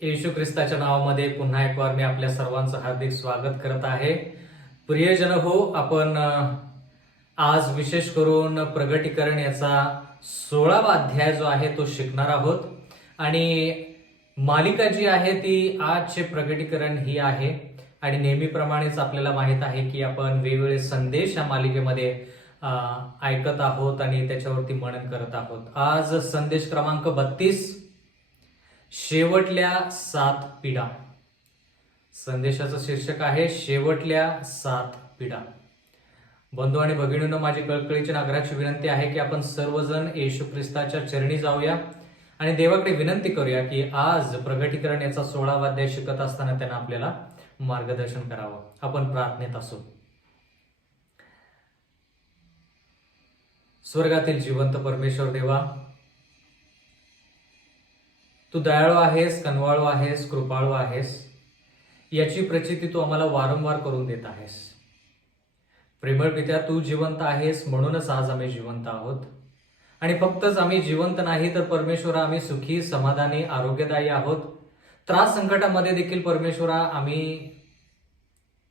येशू ख्रिस्ताच्या नावामध्ये पुन्हा एक वार मी आपल्या सर्वांचं हार्दिक स्वागत करत आहे. प्रियजन हो, आपण आज विशेष करून प्रगटीकरण याचा 16वा अध्याय जो आहे तो शिकणार आहोत. आणि मालिका जी आहे ती आजचे प्रगटीकरण ही आहे. आणि नेहमीप्रमाणेच आपल्याला माहित आहे की आपण वेगवेगळे संदेश या मालिकेमध्ये ऐकत आहोत आणि त्याच्यावरती मनन करत आहोत. आज संदेश क्रमांक 32, शेवटल्या 7 पिढा. संदेशाचं शीर्षक आहे शेवटल्या 7 पिढा. बंधू आणि भगिनींनो, माझी कळकळीची आग्रहाची विनंती आहे की आपण सर्वजण येशू ख्रिस्ताच्या चरणी जाऊया आणि देवाकडे विनंती करूया की आज प्रगटीकरण याचा 16वा अध्याय शिकत असताना त्यांना आपल्याला मार्गदर्शन करावं. आपण प्रार्थनेत असू. स्वर्गातील जिवंत परमेश्वर देवा, तू दयाळू आहेस, कनवाळू आहेस, कृपाळू आहेस. याची प्रचिती तू आम्हाला वारंवार करून देत आहेस. प्रेमळ पित्या, तू जिवंत आहेस म्हणूनच आज आम्ही जिवंत आहोत. आणि फक्तच आम्ही जिवंत नाही तर परमेश्वरा, आम्ही सुखी, समाधानी, आरोग्यदायी आहोत. त्रास संकटामध्ये देखील परमेश्वरा आम्ही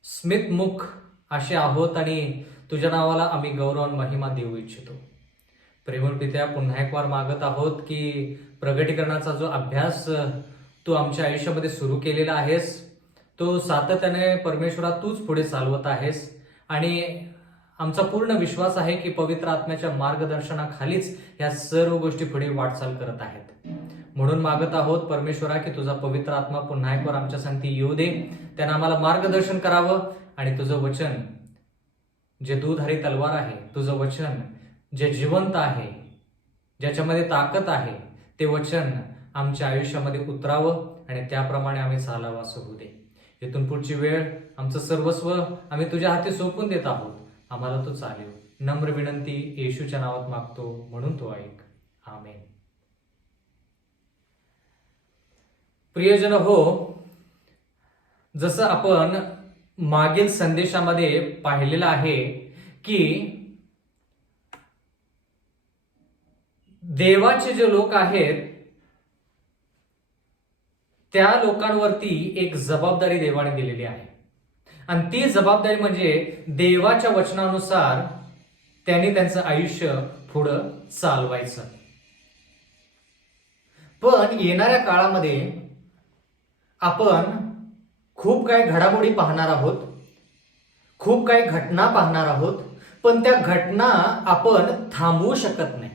स्मितमुख असे आहोत आणि तुझ्या नावाला आम्ही गौरव आणि महिमा देऊ इच्छितो. प्रेमळ पित्या, पुन्हा एक वार मागत आहोत की प्रगटीकरणाचा जो अभ्यास तू आमच्या आयुष्यामध्ये सुरू केलेला आहेस तो सातत्याने परमेश्वरा तूच पुढे चालवत आहेस. आणि आमचा पूर्ण विश्वास आहे की पवित्र आत्म्याच्या मार्गदर्शनाखालीच ह्या सर्व गोष्टी पुढे वाटचाल करत आहेत. म्हणून मागत आहोत परमेश्वरा की तुझा पवित्र आत्मा पुन्हा एक वार आमच्या संगती येऊ दे, त्यानं आम्हाला मार्गदर्शन करावं. आणि तुझं वचन जे दूधधारी तलवार आहे, तुझं वचन जे जिवंत आहे, ज्याच्यामध्ये ताकद आहे, ते वचन आमच्या आयुष्यामध्ये उतरावं आणि त्याप्रमाणे आम्ही चालावं असं होऊ दे. इथून पुढची वेळ आमचं सर्वस्व आम्ही तुझ्या हाती सोपवून देत आहोत. आम्हाला तू चालेल. नम्र विनंती येशूच्या नावात मागतो, म्हणून तो ऐक. आमेन. प्रियजन हो, जसं आपण मागील संदेशामध्ये पाहिलेलं आहे की देवाचे जे लोक आहेत त्या लोकांवरती एक जबाबदारी देवाने दिलेली आहे. आणि ती जबाबदारी म्हणजे देवाच्या वचनानुसार त्यांनी त्यांचं आयुष्य पुढं चालवायचं. पण येणाऱ्या काळामध्ये आपण खूप काही घडामोडी पाहणार आहोत, खूप काही घटना पाहणार आहोत. पण त्या घटना आपण थांबवू शकत नाही.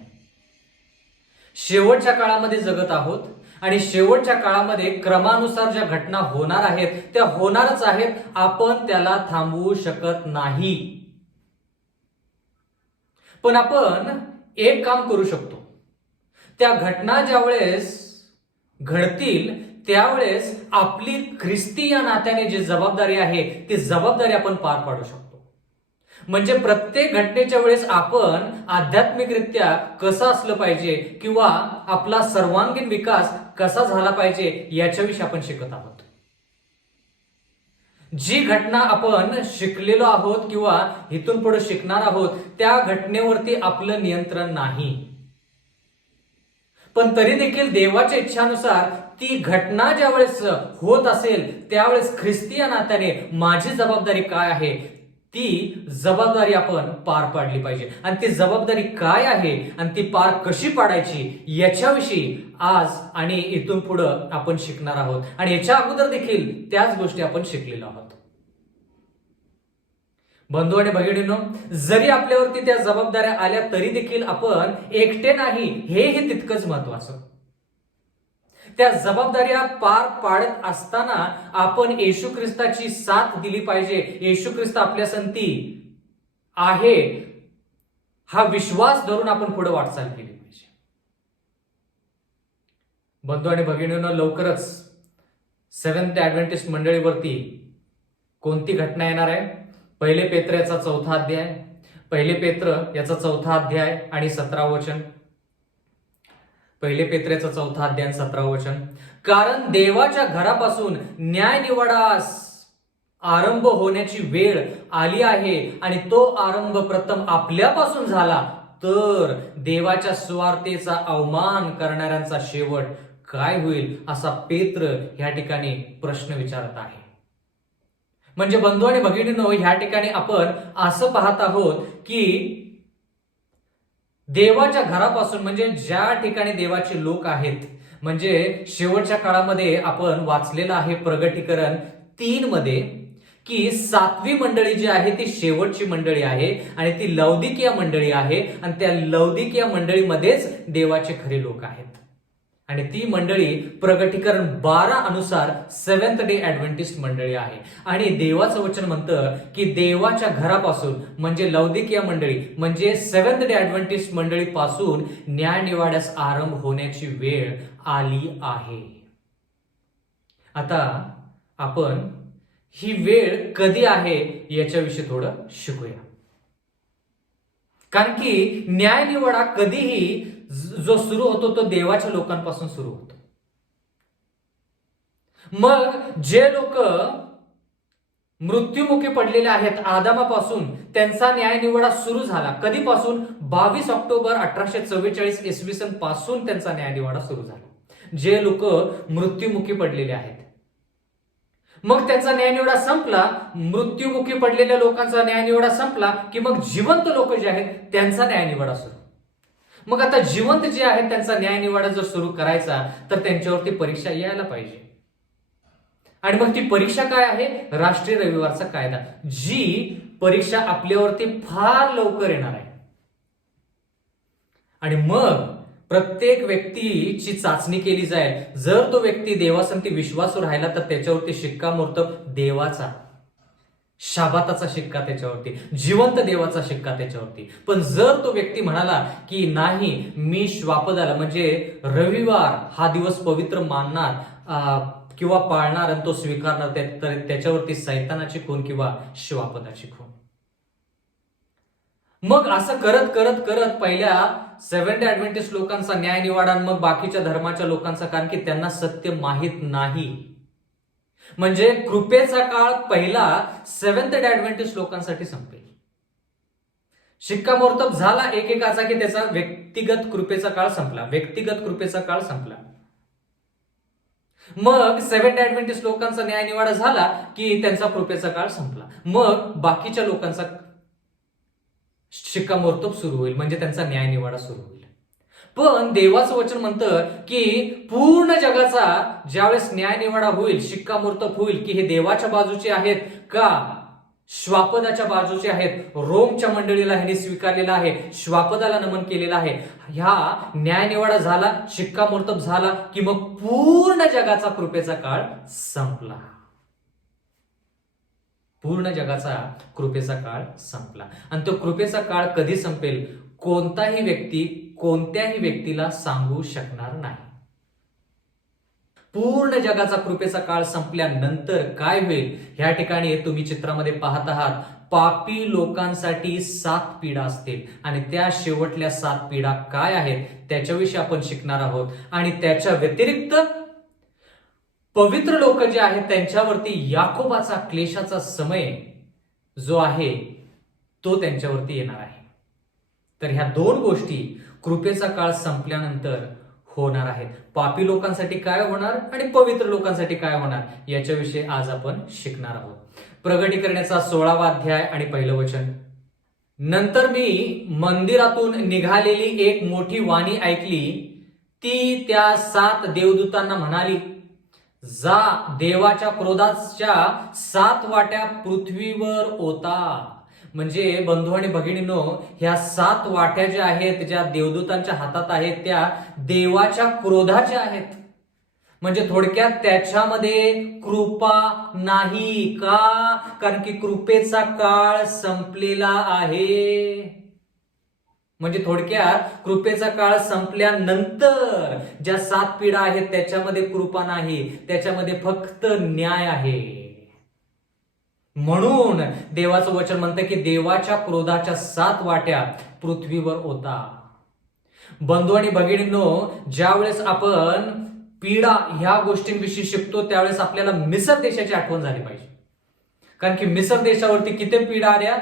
शेवटच्या काळामध्ये जगत आहोत आणि शेवटच्या काळामध्ये क्रमानुसार ज्या घटना होणार आहेत त्या होणारच आहेत. आपण त्याला थांबवू शकत नाही. पण आपण एक काम करू शकतो. त्या घटना ज्या वेळेस घडतील त्यावेळेस आपली ख्रिस्ती या नात्याने जी जबाबदारी आहे ती जबाबदारी आपण पार पाडू शकतो. म्हणजे प्रत्येक घटनेच्या वेळेस आपण आध्यात्मिकरित्या कसं असलं पाहिजे किंवा आपला सर्वांगीण विकास कसा झाला पाहिजे याच्याविषयी आपण शिकत आहोत. जी घटना आपण शिकलेलो आहोत किंवा इथून पुढे शिकणार आहोत त्या घटनेवरती आपलं नियंत्रण नाही. पण तरी देखील देवाच्या इच्छानुसार ती घटना ज्यावेळेस होत असेल त्यावेळेस ख्रिस्ती या नात्याने माझी जबाबदारी काय आहे ती जबाबदारी आपण पार पाडली पाहिजे. आणि ती जबाबदारी काय आहे आणि ती पार कशी पाडायची याच्याविषयी आज आणि इथून पुढं आपण शिकणार आहोत. आणि याच्या अगोदर देखील त्याच गोष्टी आपण शिकलेलो आहोत. बंधू आणि भगिनींनो, जरी आपल्यावरती त्या जबाबदाऱ्या आल्या तरी देखील आपण एकटे नाही हे तितकंच महत्वाचं. त्या जबाबदाऱ्या पार पाडत असताना आपण येशू ख्रिस्ताची साथ दिली पाहिजे. येशू ख्रिस्त आपल्या संगती आहे हा विश्वास धरून आपण पुढे वाटचाल केली पाहिजे. बंधू आणि भगिनींनो, लवकरच सेव्हन्थ ऍडव्हेंटिस्ट मंडळीवरती कोणती घटना येणार आहे? पहिले पेत्र याचा 4था अध्याय, पहिले पेत्र याचा 4था अध्याय आणि 17 वचन. पहिले पेत्रेचा 4था अध्याय 17 वचन. कारण देवाच्या घरापासून न्याय निवाडास आरंभ होण्याची वेळ आली आहे आणि तो आरंभ प्रथम आपल्यापासून झाला तर देवाच्या स्वार्थेचा अवमान करणाऱ्यांचा शेवट काय होईल, असा पेत्र ह्या ठिकाणी प्रश्न विचारत आहे. म्हणजे बंधू आणि भगिनींनो, ह्या ठिकाणी आपण असं पाहत आहोत की देवाच्या घरापासून, म्हणजे ज्या ठिकाणी देवाचे लोक आहेत, म्हणजे शेवटच्या काळामध्ये आपण वाचलेलं आहे प्रगटीकरण 3 मध्ये की 7वी मंडळी जी आहे ती शेवटची मंडळी आहे आणि ती लौदिकिया मंडळी आहे आणि त्या लौदिकिया मंडळीमध्येच देवाचे खरे लोक आहेत. आणि ती मंडळी प्रगटीकरण 12 अनुसार 7th डे ऍडव्हेंटिस्ट मंडळी आहे. आणि देवाचं वचन म्हणतं की देवाच्या घरापासून, म्हणजे लौदिकिया मंडळी म्हणजे 7th डे ऍडव्हेंटिस्ट मंडळी पासून न्यायनिवाड्यास आरंभ होण्याची वेळ आली आहे. आता आपण ही वेळ कधी आहे याच्याविषयी थोडं शिकूया. कारण की न्यायनिवाडा कधीही जो सुरू होतो तो देवाच्या लोकांपासून सुरू होतो. मग जे लोक मृत्युमुखी पडलेले आहेत आदामापासून, त्यांचा न्यायनिवाडा सुरू झाला कधीपासून? 22 ऑक्टोबर 1844 इसवी सन पासून त्यांचा न्यायनिवाडा सुरू झाला. जे लोक मृत्युमुखी पडलेले आहेत, मग त्यांचा न्यायनिवाडा संपला. मृत्युमुखी पडलेल्या लोकांचा न्यायनिवाडा संपला की मग जिवंत लोक जे आहेत त्यांचा न्यायनिवाडा सुरू. मग आता जिवंत जे आहेत त्यांचा न्यायनिवाडा जर सुरू करायचा तर त्यांच्यावरती परीक्षा यायला पाहिजे. आणि मग ती परीक्षा काय आहे? राष्ट्रीय रविवारचा कायदा, जी परीक्षा आपल्यावरती फार लवकर येणार आहे. आणि मग प्रत्येक व्यक्तीची चाचणी केली जाईल. जर तो व्यक्ती देवासंती विश्वासू राहिला तर त्याच्यावरती शिक्कामोर्तब देवाचा, शाबाताचा शिक्का त्याच्यावरती, जिवंत देवाचा शिक्का त्याच्यावरती. पण जर तो व्यक्ती म्हणाला की नाही, मी श्वापदाला म्हणजे रविवार हा दिवस पवित्र मानणार किंवा पाळणार आणि तो स्वीकारणार, तर त्याच्यावरती सैतानाची खून किंवा श्वापदाची खून. मग असं करत करत करत पहिल्या 7th डे ऍडव्हेंटिस्ट लोकांचा न्यायनिवाडा, मग बाकीच्या धर्माच्या लोकांचा, कारण की त्यांना सत्य माहीत नाही. म्हणजे कृपेचा काळ पहिला 7th डे ऍडव्हेंटिस्ट लोकांसाठी संपेल. शिक्कामोर्तब झाला एकेकाचा की त्याचा व्यक्तिगत कृपेचा काळ संपला, व्यक्तिगत कृपेचा काळ संपला. मग 7th डे ऍडव्हेंटिस्ट लोकांचा न्यायनिवाडा झाला की त्यांचा कृपेचा काळ संपला. मग बाकीच्या लोकांचा शिक्कामोर्तब सुरू होईल, म्हणजे त्यांचा न्यायनिवाडा सुरू होईल. पण देवाचं वचन म्हणतं की पूर्ण जगाचा ज्यावेळेस न्यायनिवाडा होईल, शिक्कामोर्तब होईल की हे देवाच्या बाजूचे आहेत का श्वापदाच्या बाजूचे आहेत. रोमच्या मंडळीला ह्यांनी स्वीकारलेला आहे, श्वापदाला नमन केलेलं आहे. ह्या न्यायनिवाडा झाला, शिक्कामोर्तब झाला की मग पूर्ण जगाचा कृपेचा काळ संपला. पूर्ण जगाचा कृपेचा काळ संपला. आणि तो कृपेचा काळ कधी संपेल कोणताही व्यक्ती कोणत्याही व्यक्तीला सांगू शकणार नाही. पूर्ण जगाचा कृपेचा काळ संपल्यानंतर काय होईल ह्या ठिकाणी तुम्ही चित्रामध्ये पाहत आहात. पापी लोकांसाठी 7 पिढा असतील आणि त्या शेवटल्या 7 पिढा काय आहेत त्याच्याविषयी आपण शिकणार आहोत. आणि त्याच्या व्यतिरिक्त पवित्र लोक जे आहेत त्यांच्यावरती याकोबाचा क्लेशाचा समय जो आहे तो त्यांच्यावरती येणार आहे. तर ह्या 2 गोष्टी कृपेचा काळ संपल्यानंतर होणार आहेत. पापी लोकांसाठी काय होणार आणि पवित्र लोकांसाठी काय होणार याच्याविषयी आज आपण शिकणार आहोत. प्रगटीकरणाचा 16वा अध्याय आणि पहिलं वचन. नंतर मी मंदिरातून निघालेली एक मोठी वाणी ऐकली. ती त्या 7 देवदूतांना म्हणाली, जा, देवाच्या क्रोधाच्या 7 वाट्या पृथ्वीवर ओता. म्हणजे बंधू आणि भगिनींनो, ह्या 7 वाट्या ज्या आहेत, ज्या देवदूतांच्या हातात आहेत, त्या देवाच्या क्रोधाच्या आहेत. म्हणजे थोडक्यात त्याच्यामध्ये कृपा नाही का? कारण की कृपेचा काळ संपलेला आहे. म्हणजे थोडक्यात कृपेचा काळ संपल्यानंतर ज्या 7 पिढा आहेत त्याच्यामध्ये कृपा नाही, त्याच्यामध्ये फक्त न्याय आहे. म्हणून देवाचं वचन म्हणतं की देवाच्या क्रोधाच्या 7 वाट्या पृथ्वीवर ओता. बंधू आणि भगिनींनो, ज्यावेळेस आपण पीडा ह्या गोष्टींविषयी शिकतो त्यावेळेस आपल्याला मिसर देशाची आठवण झाली पाहिजे. कारण की मिसर देशावरती किती पीडा आल्या?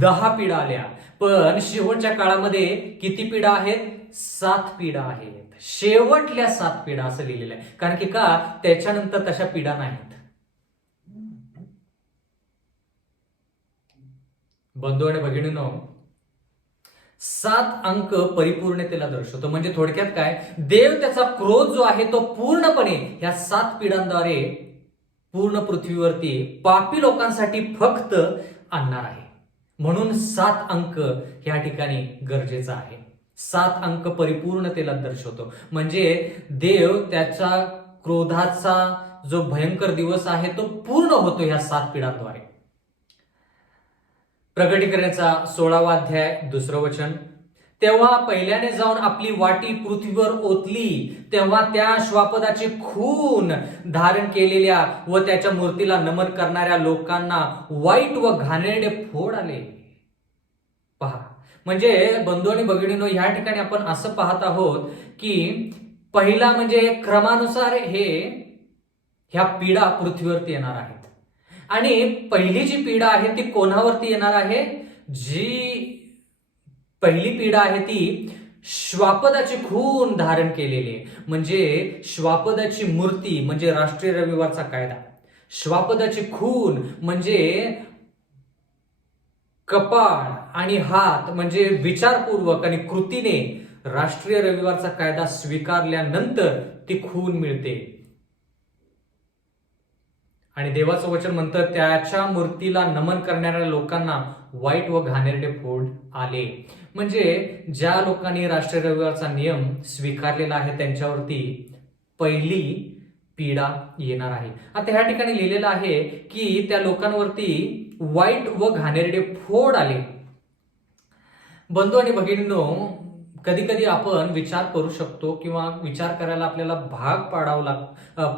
10 पीडा आल्या. पण शेवटच्या काळामध्ये किती पीडा आहेत? 7 पीडा आहेत. शेवटल्या 7 पिढा असं लिहिलेलं आहे. कारण की का, त्याच्यानंतर तशा पिढा नाहीत. बंधू आणि भगिनींनो, 7 अंक परिपूर्णतेला दर्शवतो. म्हणजे थोडक्यात काय, देव त्याचा क्रोध जो आहे तो पूर्णपणे ह्या 7 पिढ्यांद्वारे पूर्ण पृथ्वीवरती पापी लोकांसाठी फक्त आणणार आहे. म्हणून 7 अंक ह्या ठिकाणी गरजेचा आहे. 7 अंक परिपूर्णतेला दर्शवतो. म्हणजे देव त्याचा क्रोधाचा जो भयंकर दिवस आहे तो पूर्ण होतो ह्या 7 पिढ्यांद्वारे. प्रकटीकरणाचा 16वा अध्याय 2 वचन, तेव्हा पहिल्याने जाऊन आपली वाटी पृथ्वीवर ओतली, तेव्हा त्या श्वापदाचे खून धारण केलेल्या व त्याच्या मूर्तीला नमन करणाऱ्या लोकांना वाईट व घाणेरडे फोड आले. पहा, म्हणजे बंधू आणि भगिनींनो, ह्या ठिकाणी आपण असं पाहत आहोत की पहिला म्हणजे क्रमानुसार ह्या पिढा पृथ्वीवरती येणार आहेत. आणि पहिली जी पिढा आहे ती कोणावरती येणार आहे? जी पहिली पिढा आहे ती श्वापदाची खून धारण केलेली आहे. म्हणजे श्वापदाची मूर्ती म्हणजे राष्ट्रीय रविवारचा कायदा. श्वापदाची खून म्हणजे कपाळ आणि हात म्हणजे विचारपूर्वक आणि कृतीने राष्ट्रीय रविवारचा कायदा स्वीकारल्यानंतर ती खून मिळते. आणि देवाचं वचन म्हणतं, त्याच्या मूर्तीला नमन करणाऱ्या लोकांना वाईट व घाणेरडे फोड आले. म्हणजे ज्या लोकांनी राष्ट्रीय रविवारचा नियम स्वीकारलेला आहे त्यांच्यावरती पहिली पिढा येणार आहे. आता ह्या ठिकाणी लिहिलेलं आहे की त्या लोकांवरती वाईट व घाणेरडे फोड आले. बंधू आणि भगिनींनो, कधी कधी आपण विचार करू शकतो किंवा विचार करायला आपल्याला भाग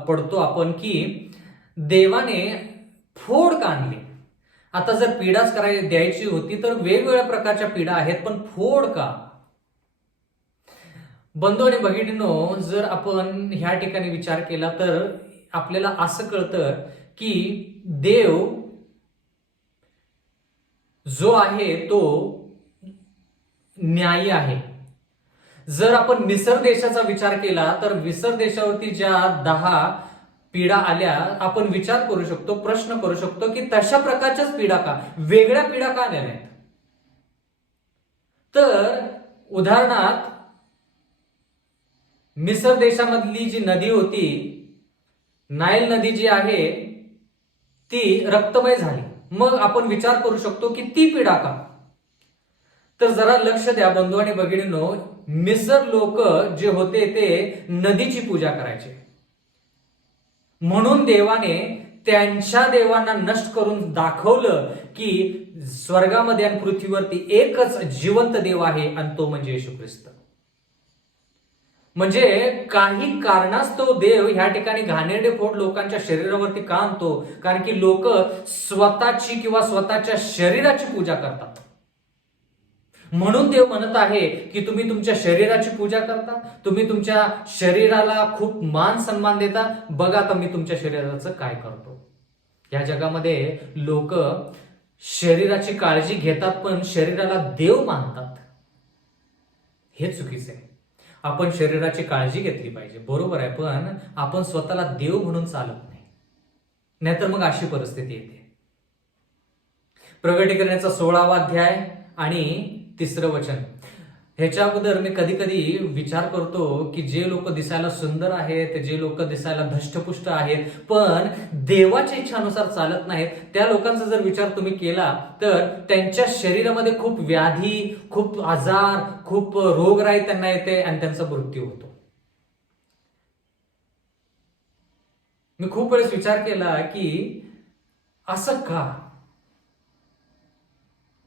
पडतो आपण की देवाने फोड का आणले? आता जर पिढाच द्यायची होती तर वेगवेगळ्या प्रकारच्या पिढा आहेत, पण फोड का? बंधू आणि भगिनींनो, जर आपण ह्या ठिकाणी विचार केला तर आपल्याला असं कळतं की देव जो आहे तो न्यायी आहे. जर आपण मिसर देशाचा विचार केला तर मिसर देशावरती ज्या 10 पिढा आल्या, आपण विचार करू शकतो, प्रश्न करू शकतो की तशा प्रकारच्याच पिढा का, वेगळ्या पिढा का आल्या नाहीत? तर उदाहरणार्थ मिसर देशामधली जी नदी होती, नाईल नदी जी आहे ती रक्तमय झाली. मग आपण विचार करू शकतो की ती पिढा का? तर जरा लक्ष द्या बंधू आणि भगिनींनो, मिसर लोक जे होते ते नदीची पूजा करायचे. म्हणून देवाने त्यांच्या देवांना नष्ट करून दाखवलं की स्वर्गामध्ये आणि पृथ्वीवरती एकच जिवंत देव आहे आणि तो म्हणजे येशू ख्रिस्त. म्हणजे काही कारणास्तव देव ह्या ठिकाणी घाणेरडे फोड लोकांच्या शरीरावरती का आणतो? कारण की लोक स्वतःची किंवा स्वतःच्या शरीराची पूजा करतात. म्हणून देव म्हणत आहे की तुम्ही तुमच्या शरीराची पूजा करता, तुम्ही तुमच्या शरीराला खूप मान सन्मान देता, बघा आता मी तुमच्या शरीराचं काय करतो. या जगामध्ये लोक शरीराची काळजी घेतात पण शरीराला देव मानतात. हे चुकीचं आहे. आपण शरीराची काळजी घेतली पाहिजे, बरोबर आहे, पण आपण स्वतःला देव म्हणून चालत नाही, नाहीतर मग अशी परिस्थिती येते. प्रकटीकरणाचा 16वा अध्याय आणि 3 वचन, ह्याच्या अगोदर मी कधी कधी विचार करतो की जे लोक दिसायला सुंदर आहेत, जे लोक दिसायला धष्टपुष्ट आहेत पण देवाच्या इच्छानुसार चालत नाहीत, त्या लोकांचा जर विचार तुम्ही केला तर त्यांच्या शरीरामध्ये खूप व्याधी, खूप आजार, खूप रोगराई त्यांना येते आणि त्यांचा मृत्यू होतो. मी खूप वेळेस विचार केला की असं का?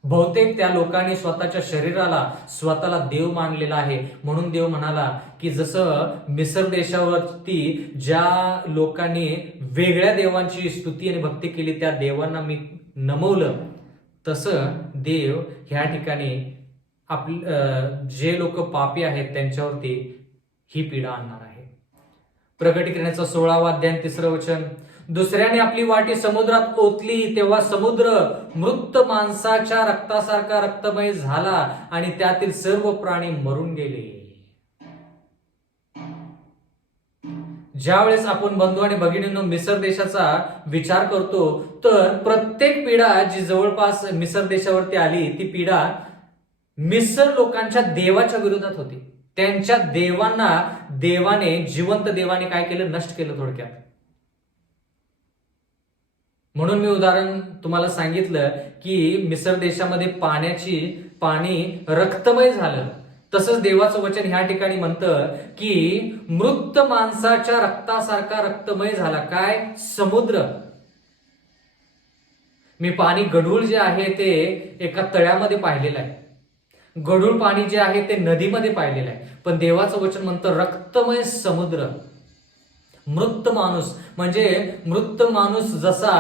बहुतेक त्या लोकांनी स्वतःच्या शरीराला स्वतःला देव मानलेला आहे. म्हणून देव म्हणाला की जसं मिसर देशावरती ज्या लोकांनी वेगळ्या देवांची स्तुती आणि भक्ती केली, त्या देवांना मी नमवलं, तसं देव ह्या ठिकाणी जे लोक पापी आहेत त्यांच्यावरती ही पीडा आणणार आहे. प्रकटीकरणाचा 16वा अध्याय 3 वचन, दुसऱ्याने आपली वाटी समुद्रात ओतली, तेव्हा समुद्र मृत माणसाच्या रक्तासारखा रक्तमय झाला आणि त्यातील सर्व प्राणी मरून गेले. ज्यावेळेस आपण बंधू आणि भगिनींनो मिसर देशाचा विचार करतो, तर प्रत्येक पिढा जी जवळपास मिसर देशावरती आली, ती पिढा मिसर लोकांच्या देवाच्या विरोधात होती. त्यांच्या देवांना देवाने, जिवंत देवाने काय केलं? नष्ट केलं थोडक्यात. म्हणून मी उदाहरण तुम्हाला सांगितलं की मिसर देशामध्ये पाणी रक्तमय झालं. तसंच देवाचं वचन ह्या ठिकाणी म्हणतं की मृत माणसाच्या रक्तासारखा रक्तमय झाला. काय? समुद्र. मी पाणी गढूळ जे आहे ते एका तळ्यामध्ये पाहिलेलं आहे, गढूळ पाणी जे आहे ते नदीमध्ये पाहिलेलं आहे, पण देवाचं वचन म्हणतं रक्तमय समुद्र. मृत माणूस म्हणजे मृत माणूस जसा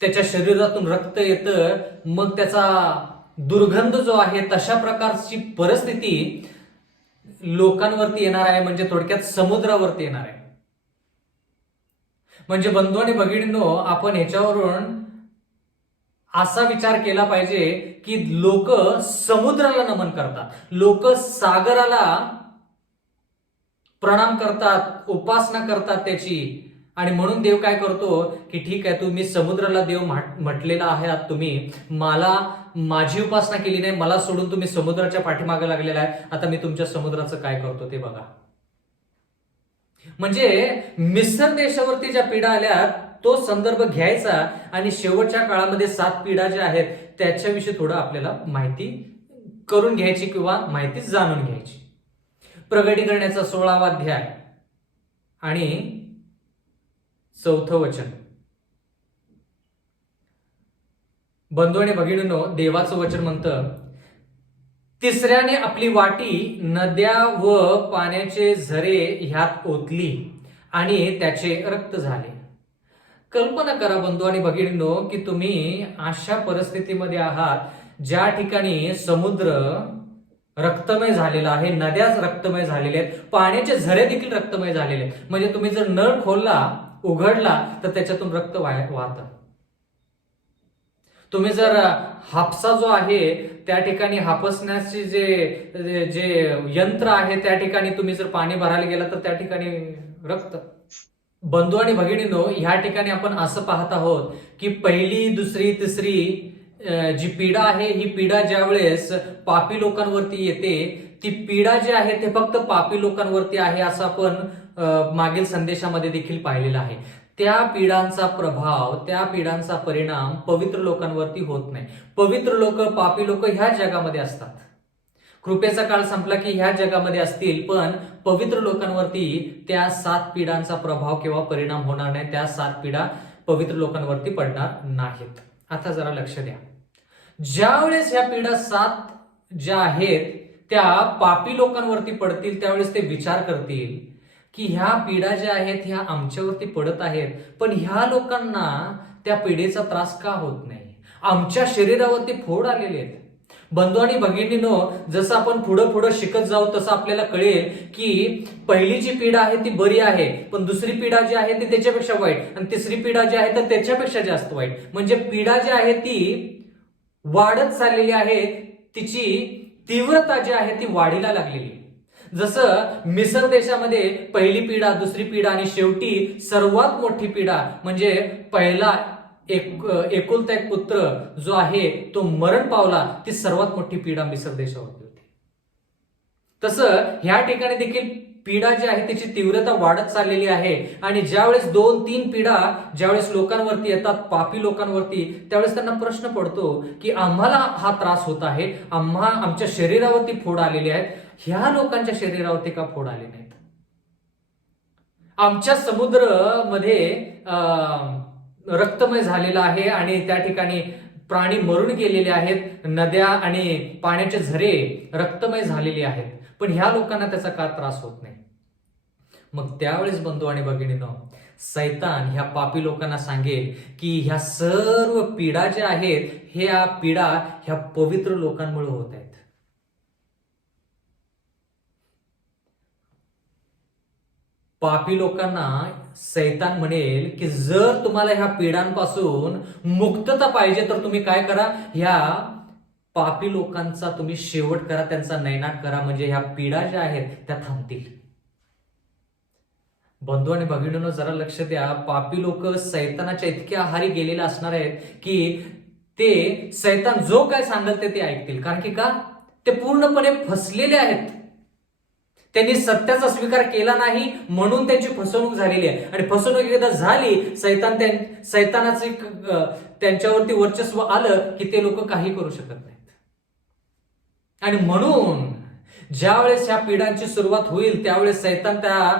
त्याच्या शरीरातून रक्त येतं, मग त्याचा दुर्गंध जो आहे, तशा प्रकारची परिस्थिती लोकांवरती येणार आहे, म्हणजे थोडक्यात समुद्रावरती येणार आहे. म्हणजे बंधू आणि भगिनींनो, आपण ह्याच्यावरून असा विचार केला पाहिजे की लोक समुद्राला नमन करतात, लोक सागराला प्रणाम करतात, उपासना करतात त्याची. आणि म्हणून देव काय करतो की ठीक आहे, तुम्ही समुद्राला देव म्हटलेला आहे, तुम्ही मला माझी उपासना केली नाही, मला सोडून तुम्ही समुद्राच्या पाठीमागे लागलेला आहे, आता मी तुमच्या समुद्राचं काय करतो ते बघा. म्हणजे मिसर देशावरती ज्या पिढा आल्या तो संदर्भ घ्यायचा आणि शेवटच्या काळामध्ये 7 पिढा ज्या आहेत त्याच्याविषयी थोडं आपल्याला माहिती करून घ्यायची किंवा माहिती जाणून घ्यायची. प्रगटीकरणाचा 16वा अध्याय आणि 4थं वचन. बंधू आणि भगिनींनो, देवाचं वचन म्हणतं, तिसऱ्याने आपली वाटी नद्या व पाण्याचे झरे ह्यात ओतली आणि त्याचे रक्त झाले. कल्पना करा बंधू आणि भगिनींनो की तुम्ही अशा परिस्थितीमध्ये आहात ज्या ठिकाणी समुद्र रक्तमय झालेला आहे, नद्याच रक्तमय झालेल्या आहेत, पाण्याचे झरे देखील रक्तमय झालेले आहेत. म्हणजे तुम्ही जर नळ खोलला, उघडला, तर त्याच्यातून रक्त वाहतं. तुम्ही जर हापसा जो आहे त्या ठिकाणी हापसण्याचे जे यंत्र आहे त्या ठिकाणी तुम्ही जर पाणी भरायला गेला तर त्या ठिकाणी रक्त. बंधू आणि भगिनींनो, ह्या ठिकाणी आपण असं पाहत आहोत की पहिली, दुसरी, तिसरी जी पिढा आहे, ही पिढा ज्या वेळेस पापी लोकांवरती येते, ती पिढा जी आहे ते फक्त पापी लोकांवरती आहे असं आपण मागील संदेशामध्ये देखील पाहिलेलं आहे. त्या पिढांचा प्रभाव, त्या पिढांचा परिणाम पवित्र लोकांवरती होत नाही. पवित्र लोक, पापी लोक ह्या जगामध्ये असतात. कृपेचा काळ संपला की ह्या जगामध्ये असतील, पण पवित्र लोकांवरती त्या 7 पिढांचा प्रभाव किंवा परिणाम होणार नाही. त्या 7 पिढा पवित्र लोकांवरती पडणार नाहीत. आता जरा लक्ष द्या. ज्यावेळेस ह्या पिढा 7 ज्या आहेत त्या पापी लोकांवरती पडतील, त्यावेळेस ते विचार करतील की ह्या पिढा ज्या आहेत ह्या आमच्यावरती पडत आहेत, पण ह्या लोकांना त्या पिढेचा त्रास का होत नाही? आमच्या शरीरावरती फोड आलेले आहेत. बंधू आणि भगिनींनो, जसं आपण पुढं शिकत जाऊ तसं आपल्याला कळेल की पहिली जी पिढा आहे ती बरी आहे, पण दुसरी पिढा जी आहे ती त्याच्यापेक्षा वाईट, आणि तिसरी पिढा जी आहे तर त्याच्यापेक्षा जास्त वाईट. म्हणजे पिढा जी आहे ती वाढत चाललेली आहे, तिची तीव्रता जी आहे ती वाढीला लागलेली. जसं मिसर देशामध्ये पहिली पिढा, दुसरी पिढा आणि शेवटी सर्वात मोठी पिढा म्हणजे पहिला एकुलता एक पुत्र जो आहे तो मरण पावला, ती सर्वात मोठी पिढा मिसर देशावरती होती. तसं ह्या ठिकाणी देखील पिढा जी आहे त्याची तीव्रता वाढत चाललेली आहे. आणि ज्यावेळेस 2-3 पिढा ज्यावेळेस लोकांवरती येतात, पापी लोकांवरती, त्यावेळेस त्यांना प्रश्न पडतो की आम्हाला हा त्रास होत आहे, आमच्या शरीरावरती फोड आलेले आहेत, ह्या लोकांच्या शरीरावरती का फोड आले नाहीत? आमच्या समुद्रामध्ये रक्तमय झालेला आहे आणि त्या ठिकाणी प्राणी मरून गेलेले आहेत, नद्या आणि पाण्याचे झरे रक्तमय झालेले आहेत, पण ह्या लोकांना त्याचा का त्रास होत नाही? मग त्यावेळेस बंधू आणि भगिनींनो, सैतान ह्या पापी लोकांना सांगेल की ह्या सर्व पिढा ज्या आहेत, ह्या पिढा ह्या पवित्र लोकांमुळे होत आहेत. पापी लोकांना सैतान म्हणेल की जर तुम्हाला ह्या पिढांपासून मुक्तता पाहिजे तर तुम्ही काय करा, ह्या पापी लोकांचा तुम्ही शेवट करा, त्यांचा नैनाट करा, म्हणजे ह्या पिढा ज्या आहेत त्या थांबतील. बंधू आणि भगिनींनो, जरा लक्ष द्या. पापी लोक सैतानाच्या इतक्या आहारी गेलेले असणार आहेत की ते सैतान जो काय सांगेल ते ऐकतील. कारण की का, ते पूर्णपणे फसलेले आहेत. त्यांनी सत्याचा स्वीकार केला नाही म्हणून त्यांची फसवणूक झालेली आहे. आणि फसवणूक एकदा झाली, सैतानाचे त्यांच्यावरती वर्चस्व आलं की ते लोक काही करू शकत नाहीत. आणि म्हणून ज्यावेळेस ह्या पिढांची सुरुवात होईल त्यावेळेस सैतान त्या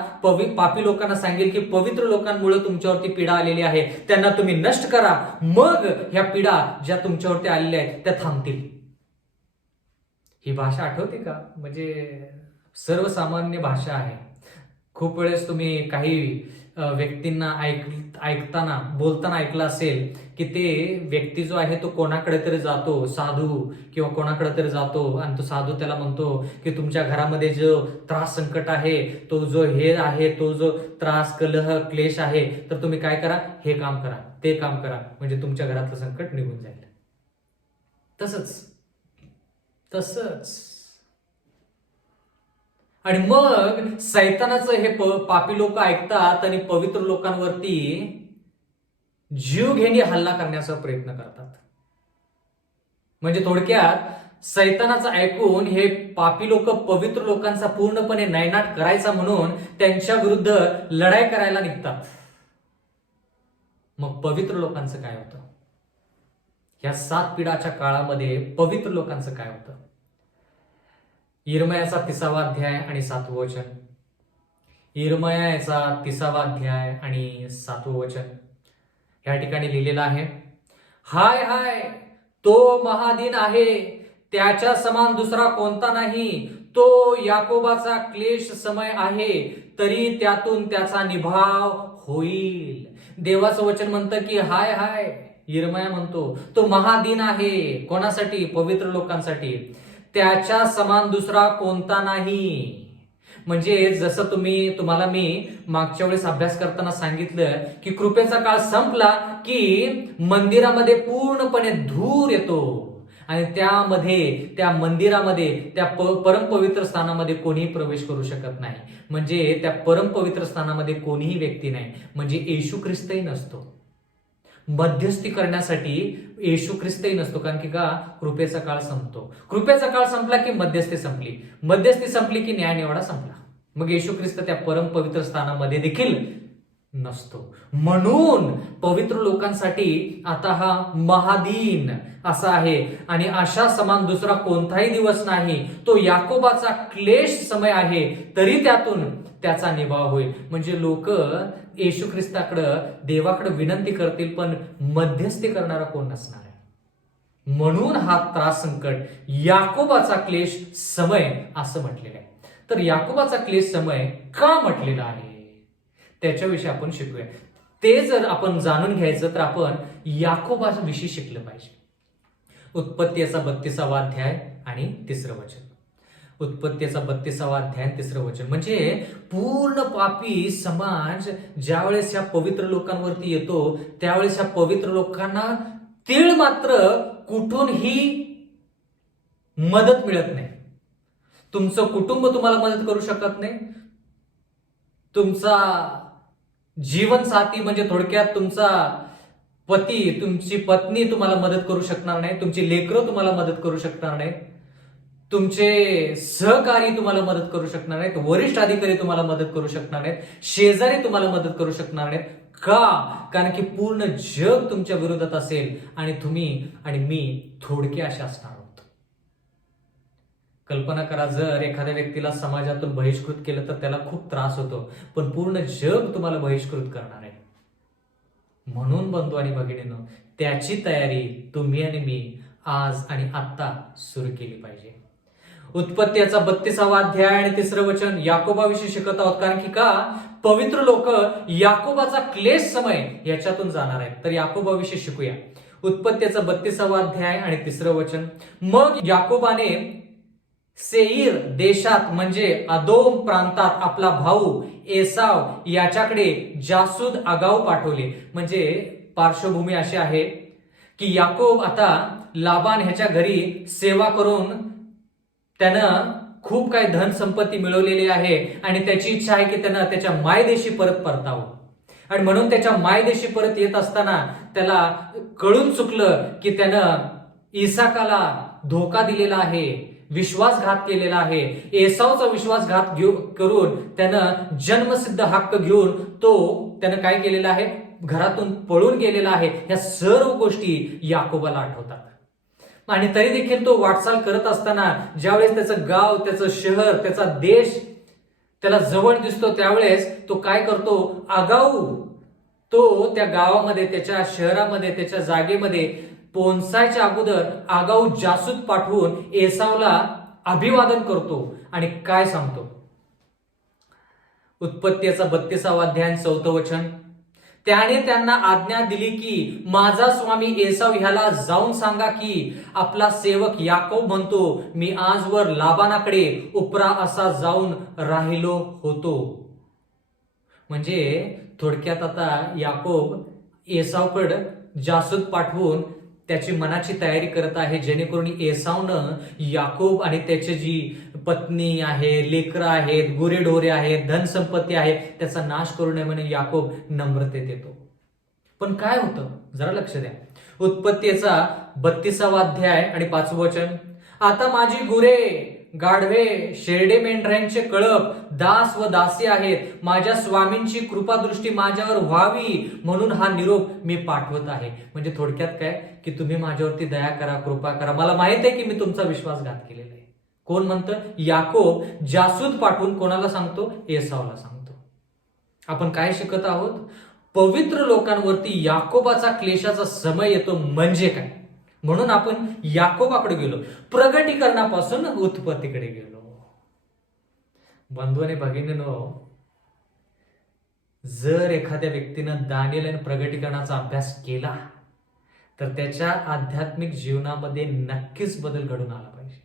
पापी लोकांना सांगेल की पवित्र लोकांमुळे तुमच्यावरती पीडा आलेली आहे, त्यांना तुम्ही नष्ट करा, मग ह्या पीडा ज्या तुमच्यावरती आलेल्या आहेत त्या थांबतील. ही भाषा आठवते का? म्हणजे सर्वसामान्य भाषा आहे. खूप वेळेस तुम्ही काही व्यक्तींना ऐकताना बोलताना ऐकलं असेल की ते व्यक्ती जो आहे तो कोणाकडे तरी जातो, साधू किंवा कोणाकडे तरी जातो, आणि तो साधू त्याला म्हणतो की तुमच्या घरामध्ये जो त्रास संकट आहे, तो जो हे आहे, तो जो त्रास कलह क्लेश आहे, तर तुम्ही काय करा, हे काम करा, ते काम करा, म्हणजे तुमच्या घरातलं संकट निघून जाईल. तसंच आणि मग सैतानाचं हे पापी लोक ऐकतात आणि पवित्र लोकांवरती जीवघेणी हल्ला करण्याचा प्रयत्न करतात. म्हणजे थोडक्यात सैतानाचं ऐकून हे पापी लोक पवित्र लोकांचा पूर्णपणे नायनाट करायचा म्हणून त्यांच्या विरुद्ध लढाई करायला निघतात. मग पवित्र लोकांचं काय होतं? या 7 पिढाच्या काळामध्ये पवित्र लोकांचं काय होतं? यिर्मयाचा 30वा अध्याय आणि 7वं वचन. यिर्मयाचा 30वा अध्याय आणि 7वं वचन या ठिकाणी लिहिलेलं आहे. हाय हाय, तो महादीन आहे, त्याच्या समान दुसरा कोणता नाही. तो याकोबाचा क्लेश समय आहे, तरी त्यातून त्याचा निभाव होईल. देवाचं वचन म्हणतं की हाय हाय, यिर्मया म्हणतो तो महादीन आहे. कोणासाठी? पवित्र लोकांसाठी. त्याच्या समान दुसरा कोणता नाही. म्हणजे जसं तुम्हाला मी मागच्या वेळेस अभ्यास करताना सांगितलं की कृपेचा काळ संपला की मंदिरामध्ये पूर्णपणे धूर येतो आणि त्या मंदिरामध्ये त्या परमपवित्र स्थानामध्ये कोणीही प्रवेश करू शकत नाही. म्हणजे त्या परमपवित्र स्थानामध्ये कोणीही व्यक्ती नाही, म्हणजे येशू ख्रिस्तही नसतो. मध्यस्थी करण्यासाठी येशू ख्रिस्तही नसतो. कारण की का, कृपेचा काळ संपतो. कृपेचा काळ संपला की मध्यस्थी संपली, मध्यस्थी संपली की न्यायनिवाडा संपला. मग येशू ख्रिस्त त्या परम पवित्र स्थानामध्ये देखील नसतो. म्हणून पवित्र लोकांसाठी आता हा महादीन असा आहे आणि अशा समान दुसरा कोणताही दिवस नाही. तो याकोबाचा क्लेश समय आहे, तरी त्यातून त्याचा निभाव होईल. म्हणजे लोक येशू ख्रिस्ताकडं, देवाकडे विनंती करतील, पण मध्यस्थी करणारा कोण नसणार आहे. म्हणून हा त्रास संकट याकोबाचा क्लेश समय असं म्हटलेलं आहे. तर याकोबाचा क्लेश समय का म्हटलेला आहे त्याच्याविषयी आपण शिकूया. ते जर आपण जाणून घ्यायचं तर आपण याकोबाविषयी शिकलं पाहिजे. उत्पत्तीचा 32वा अध्याय आणि 3रं वचन. उत्पत्तीचा 32वा अध्याय 3रं वचन. म्हणजे पूर्ण पापी समाज ज्यावेळेस या पवित्र लोकांवरती येतो त्यावेळेस या पवित्र लोकांना तीळ मात्र कुठूनही मदत मिळत नाही. तुमचं कुटुंब तुम्हाला मदत करू शकत नाही. तुमचा जीवनसाथी म्हणजे थोडक्यात तुमचा पती, तुमची पत्नी तुम्हाला मदत करू शकणार नाही. तुमची लेकरं तुम्हाला मदत करू शकणार नाही. तुमचे सहकारी तुम्हाला मदत करू शकणार नाहीत. वरिष्ठ अधिकारी तुम्हाला मदत करू शकणार नाहीत. शेजारी तुम्हाला मदत करू शकणार नाहीत. का? कारण की पूर्ण जग तुमच्या विरोधात असेल आणि तुम्ही आणि मी थोडके असे असणार आहोत. कल्पना करा, जर एखाद्या व्यक्तीला समाजातून बहिष्कृत केलं तर त्याला खूप त्रास होतो, पण पूर्ण जग तुम्हाला बहिष्कृत करणार आहे. म्हणून बंधू आणि भगिनींनो, त्याची तयारी तुम्ही आणि मी आज आणि आत्ता सुरू केली पाहिजे. उत्पत्तीचा 32वा अध्याय आणि 3रं वचन याकोबाविषयी शिकत आहोत. कारण की का, पवित्र लोक याकोबाचा क्लेश समय याच्यातून जाणार आहेत. तर याकोबाविषयी शिकूया. उत्पत्तीचा 32वा अध्याय आणि 3रं वचन. मग याकोबाने सेईर देशात म्हणजे अदोम प्रांतात आपला भाऊ एसाव याच्याकडे जासूद आगाऊ पाठवले. म्हणजे पार्श्वभूमी अशी आहे की याकोब आता लाबान ह्याच्या घरी सेवा करून त्यानं खूप काही धन संपत्ती मिळवलेली आहे आणि त्याची इच्छा आहे की त्यानं त्याच्या मायदेशी परत परतावं. आणि म्हणून त्याच्या मायदेशी परत येत असताना त्याला कळून चुकलं की त्यानं इसाकाला धोका दिलेला आहे, विश्वासघात केलेला आहे. एसावचा विश्वासघात करून त्यानं जन्मसिद्ध हक्क घेऊन त्यानं काय केलेला आहे, घरातून पळून गेलेला आहे. या सर्व गोष्टी याकोबाला आठवतात. आणि तरी देखील तो वाटचाल करत असताना ज्यावेळेस त्याचं गाव, त्याचं शहर, त्याचा देश त्याला जवळ दिसतो त्यावेळेस तो काय करतो, आगाऊ तो त्या गावामध्ये, त्याच्या शहरामध्ये, त्याच्या जागेमध्ये पोहोचायच्या अगोदर आगाऊ जासूद पाठवून एसावला अभिवादन करतो. आणि काय सांगतो, उत्पत्तीचा 32वा अध्याय 4 वचन, त्याने त्यांना आज्ञा दिली की माझा स्वामी एसाव ह्याला जाऊन सांगा की आपला सेवक याकोब म्हणतो, मी आजवर लाबानाकडे उपरा असा जाऊन राहिलो होतो. म्हणजे थोडक्यात आता याकोब एसावकडे जासूद पाठवून त्याची मनाची तयारी करत आहे, जेणेकरून एसावनं याकोब आणि त्याची जी पत्नी आहे, लेकरं आहेत, गुरेढोरे आहेत, धनसंपत्ती आहे, त्याचा नाश करू नये म्हणून याकोब नम्रतेत येतो. पण काय होतं जरा लक्ष द्या. उत्पत्तीचा 32वा अध्याय आणि 5वं वचन, आता माझी गुरे, गाढवे, शेरडे, मेंढऱ्यांचे कळप, दास व दासी आहेत. माझ्या स्वामींची कृपादृष्टी माझ्यावर व्हावी म्हणून हा निरोप मी पाठवत आहे. म्हणजे थोडक्यात काय की तुम्ही माझ्यावरती दया करा, कृपा करा. मला माहित आहे की मी तुमचा विश्वासघात केलेला आहे. कोण म्हणतं, याकोब जासूद पाठवून कोणाला सांगतो, एसावला सांगतो. आपण काय शिकत आहोत, पवित्र लोकांवरती याकोबाचा क्लेशाचा समय येतो म्हणजे काय. म्हणून आपण याकोबाकडे गेलो, प्रगटीकरणापासून उत्पत्तीकडे गेलो. बंधू आणि भगिनींनो, जर एखाद्या व्यक्तीनं दानिएल आणि प्रगटीकरणाचा अभ्यास केला तर त्याच्या आध्यात्मिक जीवनामध्ये नक्कीच बदल घडून आला पाहिजे.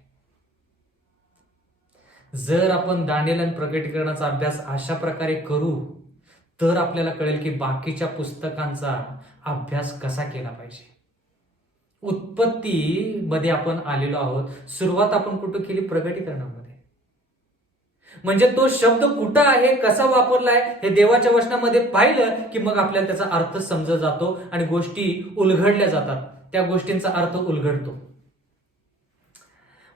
जर आपण दानिएल आणि प्रगटीकरणाचा अभ्यास अशा प्रकारे करू तर आपल्याला कळेल की बाकीच्या पुस्तकांचा अभ्यास कसा केला पाहिजे. उत्पत्ती मध्ये आपण आलेलो आहोत. सुरुवात आपण कुठं केली, प्रगटीकरणामध्ये. म्हणजे तो शब्द कुठं आहे, कसा वापरलाय हे देवाच्या वचनामध्ये पाहिलं की मग आपल्याला त्याचा अर्थ समजत जातो आणि गोष्टी उलगडल्या जातात, त्या गोष्टींचा अर्थ उलगडतो.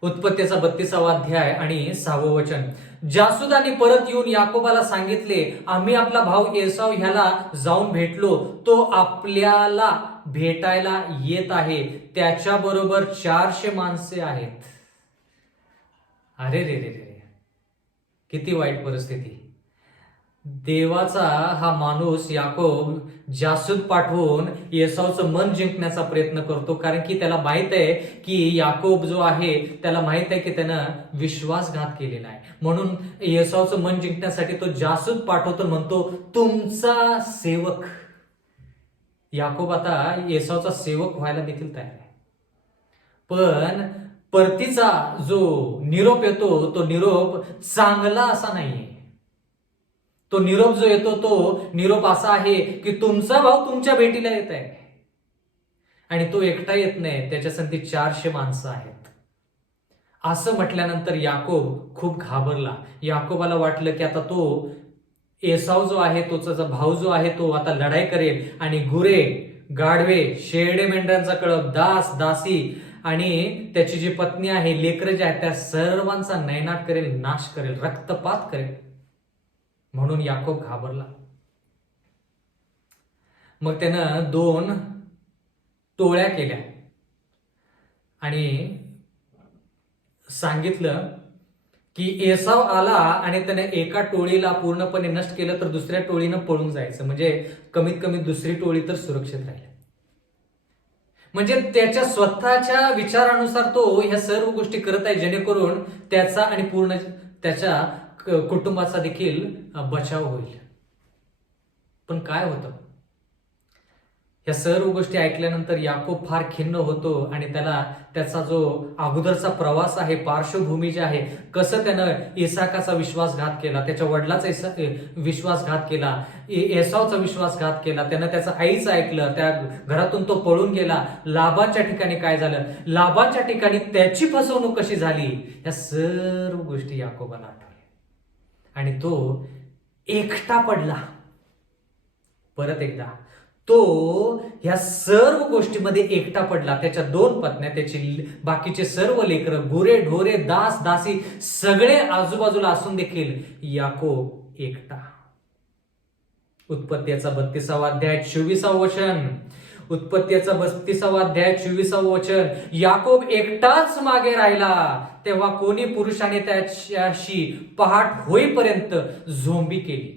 उत्पत्तीचा 32वा अध्याय आणि 6वं वचन, जासूदाने परत येऊन याकोबाला सांगितले, आम्ही आपला भाऊ एसाव ह्याला जाऊन भेटलो. तो आपल्याला भेटायला येत आहे. त्याच्याबरोबर 400 माणसे आहेत. अरे रे रे रे, किती वाईट परिस्थिती. देवाचा हा माणूस याकोब जासूद पाठवून एसावचं मन जिंकण्याचा प्रयत्न करतो, कारण की त्याला माहित आहे की याकोब जो आहे त्याला माहित आहे की त्यानं विश्वासघात केलेला आहे. म्हणून एसावचं मन जिंकण्यासाठी तो जासूद पाठवतो, म्हणतो तुमचा सेवक. याकोब आता एसावचा सेवक व्हायला देखील तयार आहे. पण परतीचा जो निरोप येतो तो निरोप चांगला असा नाहीये. तो निरोप जो येतो तो निरोप असा आहे की तुमचा भाऊ तुमच्या भेटीला येत आहे आणि तो एकटा येत नाही, त्याच्या संगती 400 माणसं आहेत. असं म्हटल्यानंतर याकोब खूप घाबरला. याकोबाला वाटलं की आता तो एसाव जो आहे, तोचा भाऊ जो आहे तो आता लढाई करेल आणि गुरे, गाढवे, शेरडे, मेंढ्यांचा कळप, दास, दासी आणि त्याची जी पत्नी आहे, लेकरं जे आहेत, त्या सर्वांचा नैनाट करेल, नाश करेल, रक्तपात करेल. म्हणून याकोब घाबरला. मग त्यानं 2 टोळ्या केल्या आणि सांगितलं की एसाव आला आणि त्याने एका टोळीला पूर्णपणे नष्ट केलं तर दुसऱ्या टोळीनं पळून जायचं. म्हणजे कमीत कमी दुसरी टोळी तर सुरक्षित राहील. म्हणजे त्याच्या स्वतःच्या विचारानुसार तो ह्या सर्व गोष्टी करत आहे, जेणेकरून त्याचा आणि पूर्ण त्याच्या कुटुंबाचा देखील बचाव होईल. पण काय होतं, ह्या सर्व गोष्टी ऐकल्यानंतर याकोब फार खिन्न होतो आणि त्याला त्याचा जो अगोदरचा प्रवास आहे, पार्श्वभूमी जी आहे, कसं त्यानं इसाकाचा विश्वासघात केला, त्याच्या वडिलाचा विश्वासघात केला, एसावचा विश्वासघात केला, त्यानं त्याचं आईचं ऐकलं, त्या घरातून तो पळून गेला, लाबांच्या ठिकाणी काय झालं, लाबांच्या ठिकाणी त्याची फसवणूक कशी झाली, या सर्व गोष्टी याकोबाला आठवल्या आणि तो एकटा पडला. परत एकदा तो ह्या सर्व गोष्टीमध्ये एकटा पडला. त्याच्या 2 पत्न्या, त्याची बाकीचे सर्व लेकरं, गुरे ढोरे, दास दासी सगळे आजूबाजूला असून देखील याकोब एकटा. उत्पत्तीचा 32वा अध्याय 24वा वचन, उत्पत्तीचा 32वा अध्याय 24वा वचन, याकोब एकटाच मागे राहिला तेव्हा कोणी पुरुषाने त्याच्याशी पहाट होईपर्यंत झोंबी केली.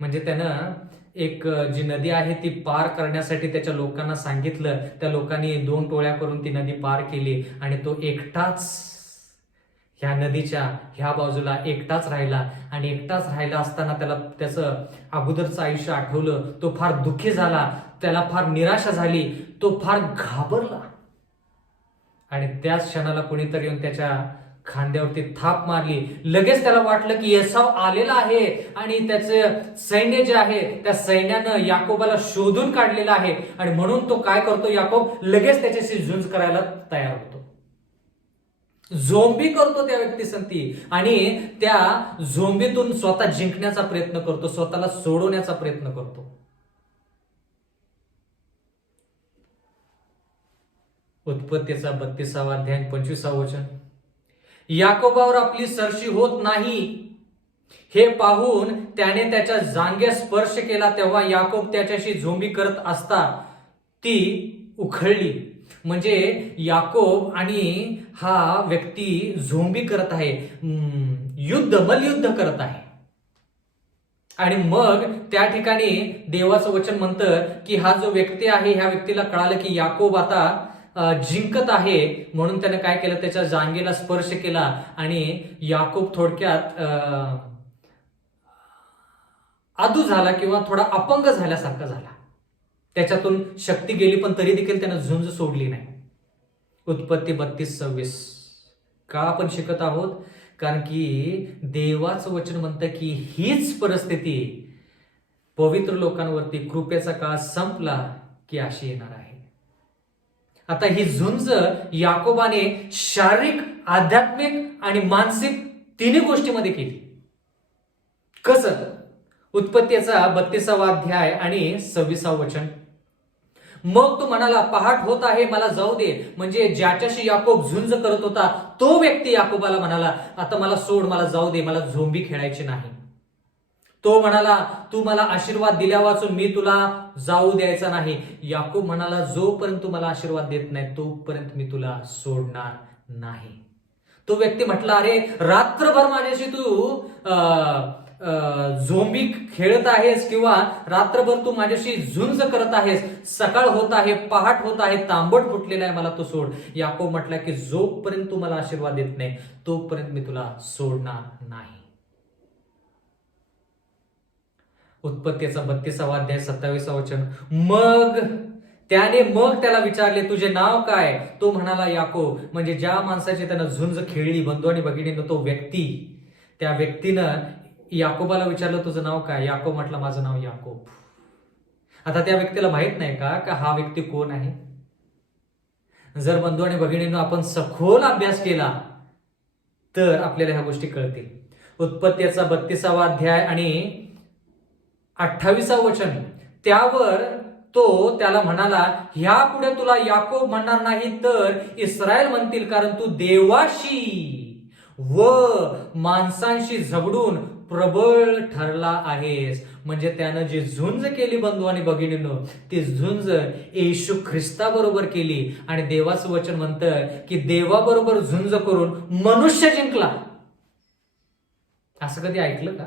म्हणजे त्यानं एक जी नदी आहे ती पार करण्यासाठी त्याच्या लोकांना सांगितलं, त्या लोकांनी 2 टोळ्या करून ती नदी पार केली आणि तो एकटाच ह्या नदीच्या ह्या बाजूला एकटाच राहिला. आणि एकटाच राहिला असताना त्याला त्याचं अगोदरचं आयुष्य आठवलं. तो फार दुःखी झाला, त्याला फार निराशा झाली, तो फार घाबरला आणि त्याच क्षणाला कोणीतरी येऊन त्याच्या खांद्यावरती थाप मारली. लगेच त्याला वाटलं की एसाव आलेला आहे आणि त्याचं सैन्य जे आहे त्या सैन्यानं याकोबाला शोधून काढलेलं आहे आणि म्हणून तो काय करतो, याकोब लगेच त्याच्याशी झुंज करायला तयार होतो, झोंबी करतो त्या व्यक्तीसंती आणि त्या झोंबीतून स्वतः जिंकण्याचा प्रयत्न करतो, स्वतःला सोडवण्याचा प्रयत्न करतो. उत्पत्तीचा 32वा अध्याय 25वा वचन, याकोबावर आपली सरशी होत नाही हे पाहून त्याने त्याच्या जांघेस स्पर्श केला, तेव्हा याकोब त्याच्याशी झोंबी करत असता ती उखळली. म्हणजे याकोब आणि हा व्यक्ती झोंबी करत आहे, मल्लयुद्ध करत आहे. आणि मग त्या ठिकाणी देवाचं वचन म्हणतं की हा जो व्यक्ती आहे, ह्या व्यक्तीला कळालं की याकोब आता जिंकत आहे, म्हणून त्याने काय केलं, त्याच्या जांघेला स्पर्श केला आणि याकोब थोडक्यात आदू झाला किंवा थोडा अपंग झाल्यासारखा झाला. त्याच्यातून शक्ती गेली पण तरी देखील त्यानं झुंज सोडली नाही. उत्पत्ती 32:26 का आपण शिकत आहोत? कारण की देवाचं वचन म्हणतं की हीच परिस्थिती पवित्र लोकांवरती कृपेचा काळ संपला की अशी येणार आहे. आता ही झुंज याकोबाने शारीरिक, आध्यात्मिक आणि मानसिक तिन्ही गोष्टीमध्ये केली. कसं? उत्पत्तीचा 32वा अध्याय आणि 26वा वचन, मग तो म्हणाला, पहाट होत आहे, मला जाऊ दे. म्हणजे ज्याच्याशी याकोब झुंज करत होता तो व्यक्ती याकोबाला म्हणाला, आता मला सोड, मला जाऊ दे, मला झोंबी खेळायची नाही. तो म्हणाला, तू मला आशीर्वाद दिल्या वाचून मी तुला जाऊ द्यायचा नाही. याकोब म्हणाला, जोपर्यंत तू मला आशीर्वाद देत नाही तोपर्यंत मी तुला सोडणार नाही. तो व्यक्ती म्हटला, अरे रात्रभर माझ्याशी तू झोंबी खेळत आहेस किंवा रात्रभर तू माझ्याशी झुंज करत आहेस, सकाळ होत आहे, पहाट होत आहे, तांबट फुटलेला आहे, मला तू सोड. याकोब म्हटला की जोपर्यंत तू मला आशीर्वाद देत नाही तोपर्यंत मी तुला सोडणार नाही. उत्पत्तीचा 32वा अध्याय 27वा वचन, मग त्याला विचारले, तुझे नाव काय? तो म्हणाला, याकोब. म्हणजे ज्या माणसाची त्यानं झुंज खेळली, बंधू आणि भगिनीनं, तो व्यक्ती, त्या व्यक्तीनं याकोबाला विचारलं, तुझं नाव काय? याकोब म्हटलं, माझं नाव याकोब. आता त्या व्यक्तीला माहित नाही का हा व्यक्ती कोण आहे? जर बंधू आणि भगिनीनं आपण सखोल अभ्यास केला तर आपल्याला ह्या गोष्टी कळतील. उत्पत्तीचा 32वा अध्याय आणि 28वा वचन, त्यावर तो त्याला म्हणाला, ह्यापुढे तुला याकोब म्हणणार नाही तर इस्रायल म्हणतील, कारण तू देवाशी व माणसांशी झगडून प्रबळ ठरला आहेस. म्हणजे त्यानं जी झुंज केली बंधू आणि भगिनींनो, ती झुंज येशू ख्रिस्ताबरोबर केली. आणि देवाचं वचन म्हणतं की देवाबरोबर झुंज करून मनुष्य जिंकला. असं कधी ऐकलं का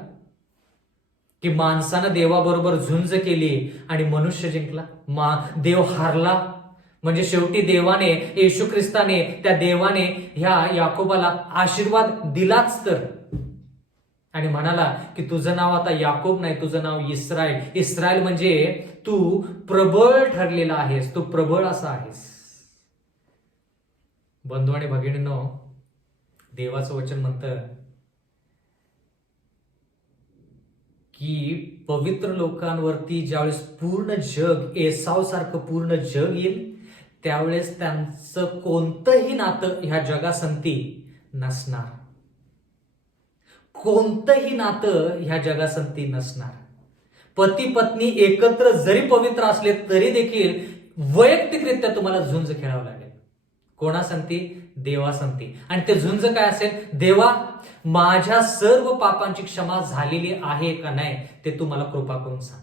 की माणसानं देवाबरोबर झुंज केली आणि मनुष्य जिंकला, देव हारला? म्हणजे शेवटी देवाने, येशू ख्रिस्ताने, त्या देवाने ह्या याकोबाला आशीर्वाद दिलाच तर. आणि म्हणाला की तुझं नाव आता याकोब नाही, तुझं नाव इस्रायल. इस्रायल म्हणजे तू प्रबळ ठरलेला आहेस, तू प्रबळ असा आहेस. बंधू आणि भगिनींनो, देवाचं वचन म्हणतं की पवित्र लोकांवरती ज्यावेळेस पूर्ण जग, एसाव सारखं पूर्ण जग येईल, त्यावेळेस त्यांचं कोणतंही नातं ह्या जगासंती नसणार. कोणतंही नातं ह्या जगासंती नसणार. पती पत्नी एकत्र जरी पवित्र असले तरी देखील वैयक्तिकरित्या तुम्हाला झुंज खेळावं लागेल. कोणासंती? देवासंती. आणि ते झुंज काय असेल? देवा, माझ्या सर्व पापांची क्षमा झालेली आहे का नाही ते तू मला कृपा करून सांग.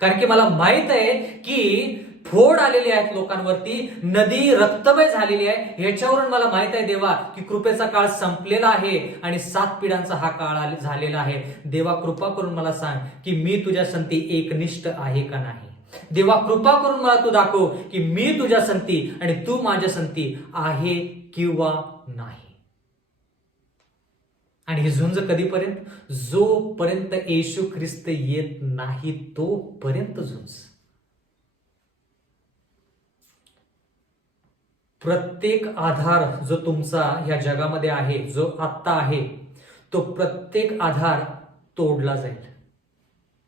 कारण की मला माहित आहे की फोड आलेले आहेत लोकांवरती, नदी रक्तमय झालेली आहे. ह्याच्यावरून मला माहित आहे देवा की कृपेचा काळ संपलेला आहे आणि 7 पिढ्यांचा हा काळ झालेला आहे. देवा, कृपा करून मला सांग की मी तुझ्या संती एकनिष्ठ आहे का नाही. देवा, कृपा करून मला तू दाखव की मी तुझ्या संती आणि तू माझ्या संती आहे किंवा नाही. आणि ही झुंज कधीपर्यंत? जोपर्यंत येशू ख्रिस्त येत नाही तोपर्यंत झुंज. प्रत्येक आधार जो तुमचा ह्या जगामध्ये आहे, जो आत्ता आहे, तो प्रत्येक आधार तोडला जाईल.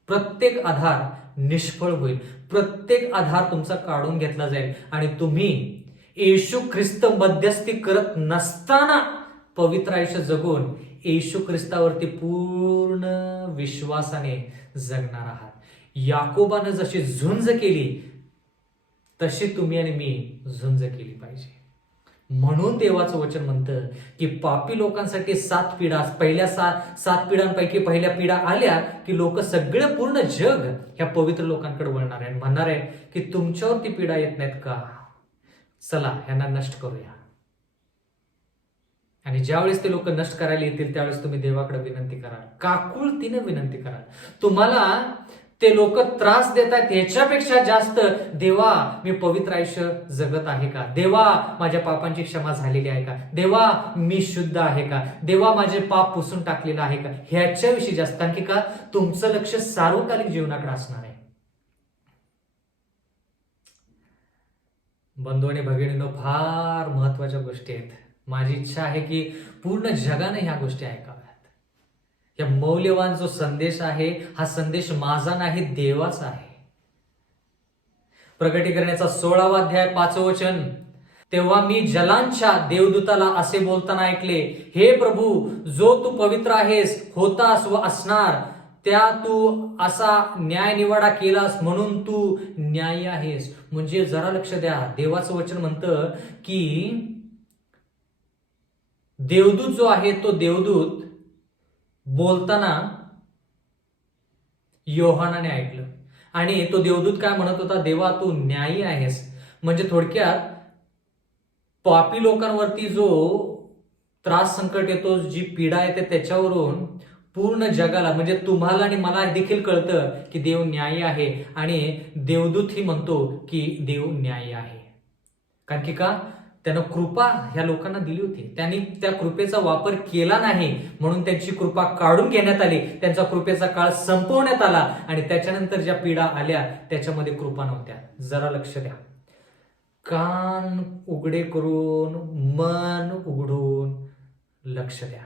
प्रत्येक आधार निष्फळ होईल. प्रत्येक आधार तुमचा काढून घेतला जाईल आणि तुम्ही येशू ख्रिस्त मध्यस्थी करत नसताना पवित्र आयुष्य जगून येशू ख्रिस्तावरती पूर्ण विश्वासाने जगणार आहात. याकोबानं जशी झुंज केली तशी तुम्ही आणि मी झुंज केली पाहिजे. म्हणून देवाचं वचन म्हणतं की पापी लोकांसाठी 7 पिढा, पहिल्या 7 पिढ्यांपैकी पहिल्या पिढा आल्या की लोक सगळे पूर्ण जग ह्या पवित्र लोकांकडे वळणार आहे. म्हणणार आहे की तुमच्यावरती पिढा येत नाहीत का, चला ह्यांना नष्ट करूया. आणि ज्यावेळेस ते लोक नष्ट करायला येतील त्यावेळेस तुम्ही देवाकडे विनंती कराल, काकुळतीने विनंती कराल. तुम्हाला ते लोक त्रास देत आहेत ह्याच्यापेक्षा जास्त, देवा मी पवित्र आयुष्य जगत आहे का, देवा माझ्या पापांची क्षमा झालेली आहे का, देवा मी शुद्ध आहे का, देवा माझे पाप पुसून टाकलेलं आहे का, ह्याच्याविषयी जास्त. आणखी का तुमचं लक्ष सार्वकालिक जीवनाकडे असणार आहे. बंधू आणि भगिनींनो, फार महत्वाच्या गोष्टी आहेत. माझी इच्छा आहे की पूर्ण जगाने ह्या गोष्टी ऐकाव्यात. या मौल्यवान जो संदेश आहे, हा संदेश माझा नाही, देवाचा आहे. प्रकटीकरणाचा 16वा अध्याय 5वं वचन, तेव्हा मी जलांच्या देवदूताला असे बोलताना ऐकले, हे प्रभू, जो तू पवित्र आहेस, होतास व असणार, त्या तू असा न्यायनिवाडा केलास म्हणून तू न्यायी आहेस. म्हणजे जरा लक्ष द्या, देवाचं वचन म्हणतं की देवदूत जो आहे तो देवदूत बोलताना योहानाने ऐकलं आणि तो देवदूत काय म्हणत होता, देवा तू न्यायी आहेस. म्हणजे थोडक्यात पापी लोकांवरती जो त्रास संकट येतो, जी पीडा येते, त्याच्यावरून पूर्ण जगाला म्हणजे तुम्हाला आणि मला देखील कळतं की देव न्यायी आहे. आणि देवदूत ही म्हणतो की देव न्यायी आहे. कारण की का, त्यानं कृपा ह्या लोकांना दिली होती, त्यांनी त्या कृपेचा वापर केला नाही म्हणून त्यांची कृपा काढून घेण्यात आली, त्यांचा कृपेचा काळ संपवण्यात आला आणि त्याच्यानंतर ज्या पीडा आल्या त्याच्यामध्ये कृपा नव्हत्या. जरा लक्ष द्या, कान उघडे करून, मन उघडून लक्ष द्या.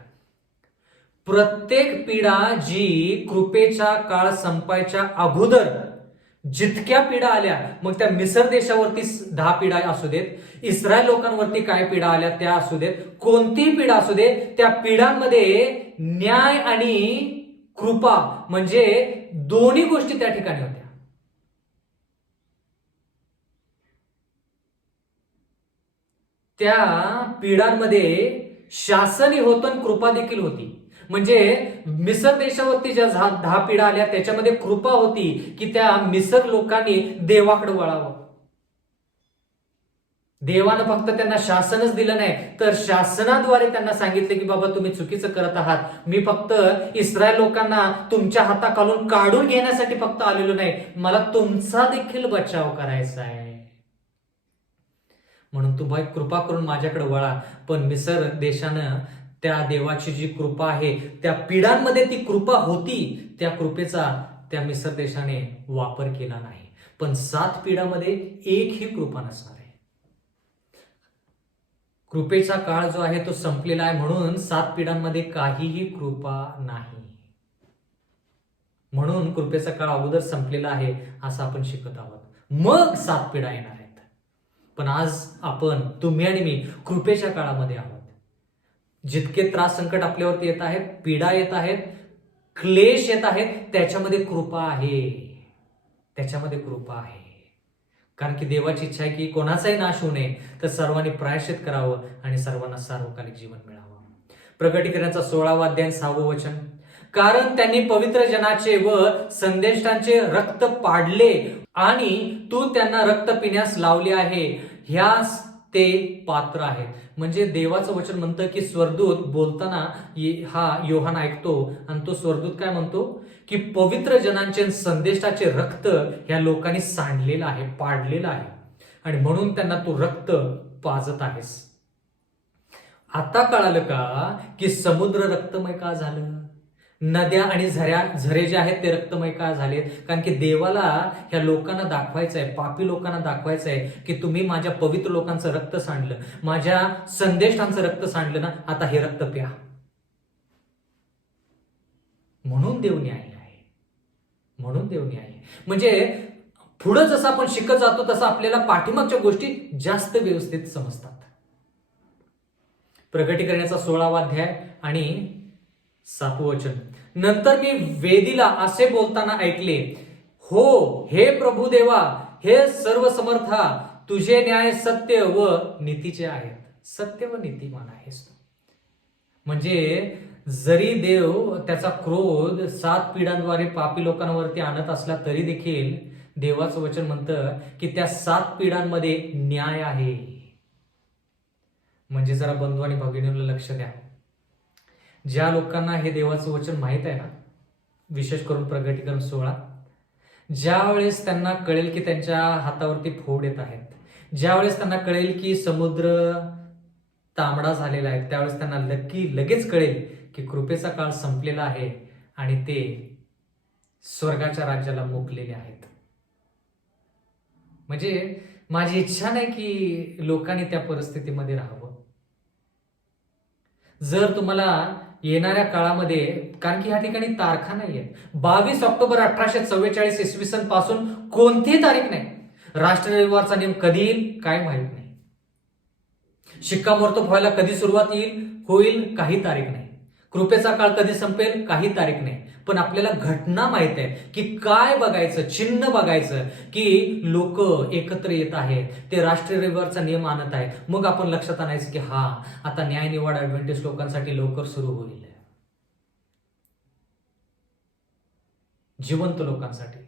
प्रत्येक पीडा जी कृपेचा काळ संपायच्या अगोदर जितक्या पीडा आल्या, मग त्या मिसर देशावरती 10 पीडा असू देत, इस्रायल लोकांवरती काय पीडा आल्या त्या असू देत, कोणतीही पीडा असू देत, त्या पीडांमध्ये न्याय आणि कृपा म्हणजे दोन्ही गोष्टी त्या ठिकाणी होत्या. त्या पीडांमध्ये शासनही होतं आणि कृपा देखील होती. म्हणजे मिसर देशावरती ज्या 10 पिढ्या आल्या त्याच्यामध्ये कृपा होती की त्या मिसर लोकांनी देवाकडे वळावं. देवानं फक्त त्यांना शासनच दिलं नाही, तर शासनाद्वारे त्यांना सांगितलं की बाबा तुम्ही चुकीचं करत आहात, मी फक्त इस्रायल लोकांना तुमच्या हाताखालून काढून घेण्यासाठी फक्त आलेलो नाही, मला तुमचा देखील बचाव करायचा आहे. म्हणून तू बाई कृपा करून माझ्याकडे वळा. पण मिसर देशानं त्या देवाची जी कृपा आहे, त्या पिढ्यांमध्ये ती कृपा होती, त्या कृपेचा त्या मिस्र देशाने वापर केला नाही. पण 7 पिढ्यामध्ये एकही कृपा नसणार आहे. कृपेचा काळ जो आहे तो संपलेला आहे, म्हणून 7 पिढ्यांमध्ये काहीही कृपा नाही. म्हणून कृपेचा काळ अगोदर संपलेला आहे असं आपण शिकत आहोत. मग 7 पिढ्या येणार आहेत. पण आज आपण, तुम्ही आणि मी, कृपेच्या काळामध्ये आहोत. जितके त्रास संकट आपल्यावरती येत आहेत, पीडा येत आहेत, क्लेश येत आहेत, त्याच्यामध्ये कृपा आहे. त्याच्यामध्ये कृपा आहे. कारण की देवाची इच्छा आहे की कोणाचाही नाश होऊ नये, तर सर्वांनी प्रायश्चित करावं आणि सर्वांना सार्वकालिक जीवन मिळावं. प्रकटीकरणाचा 16वा अध्याय 6वं वचन. कारण त्यांनी पवित्र जनाचे व संदेष्टांचे रक्त पाडले आणि तू त्यांना रक्त पिण्यास लावले आहे, ह्यास ते पात्र आहेत. म्हणजे देवाचं वचन म्हणतं की स्वर्गदूत बोलताना हा योहान ऐकतो आणि तो स्वर्गदूत काय म्हणतो की पवित्र जनांचे संदेष्टाचे रक्त ह्या लोकांनी सांडलेलं आहे, पाडलेलं आहे, आणि म्हणून त्यांना तू रक्त पाजत आहेस. आता कळालं का की समुद्र रक्तमय का झालं? नद्या आणि झरे जे आहेत ते रक्तमय का झालेत? कारण की देवाला ह्या लोकांना दाखवायचं आहे, पापी लोकांना दाखवायचं आहे की तुम्ही माझ्या पवित्र लोकांचं रक्त सांडलं, माझ्या संदेशांचं रक्त सांडलं ना, आता हे रक्त प्या. म्हणून देव न्यायी आहे. म्हणून देव न्यायी आहे. म्हणजे पुढं जसं आपण शिकत जातो तसं आपल्याला पाठीमागच्या गोष्टी जास्त व्यवस्थित समजतात. प्रकटीकरणाचा 16वा अध्याय आणि 7वं वचन. नंतर मी वेदीला असे बोलताना ऐकले, हो हे प्रभू देवा, हे सर्व समर्था, तुझे न्याय सत्य व नीतीचे आहेत. सत्य व नीतिमान आहेस तू. म्हणजे जरी देव त्याचा क्रोध 7 पिढ्यांद्वारे पापी लोकांवरती आणत असला तरी देखील देवाचं वचन म्हणतं की त्या 7 पिढ्यांमध्ये न्याय आहे. म्हणजे जरा बंधू आणि भगिनींना लक्ष द्या. ज्या लोकांना हे देवाचं वचन माहित आहे ना, विशेष करून प्रकटीकरण 16, ज्या वेळेस त्यांना कळेल की त्यांच्या हातावरती फोड येत आहेत, ज्या वेळेस त्यांना कळेल की समुद्र तांबडा झालेला आहे, त्यावेळेस त्यांना लगेच कळेल की कृपेचा काळ संपलेला आहे आणि ते स्वर्गाच्या राज्याला मुकलेले आहेत. म्हणजे माझी इच्छा नाही की लोकांनी त्या परिस्थितीमध्ये राहावं. जर तुम्हाला येणाऱ्या काळामध्ये, कारण की ह्या ठिकाणी तारखा नाहीये, 22 ऑक्टोबर 1844 इसवी सन पासून कोणतीही तारीख नाही. राष्ट्र रविवारचा नियम कधी येईल काय माहित नाही. शिक्कामोर्तब व्हायला कधी सुरुवात होईल काही तारीख नाही. कृपेचा काळ कधी संपेल काही तारीख नाही. पण आपल्याला घटना माहित आहे की काय बघायचं, चिन्ह बघायचं की लोक एकत्र येत आहेत, ते राष्ट्रीय रविवारचा नियम आणत आहेत. मग आपण लक्षात आणायचं की हा आता न्याय निवाड ऍडव्हेंटिस्ट लोकांसाठी लवकर सुरू होईल, जिवंत लोकांसाठी.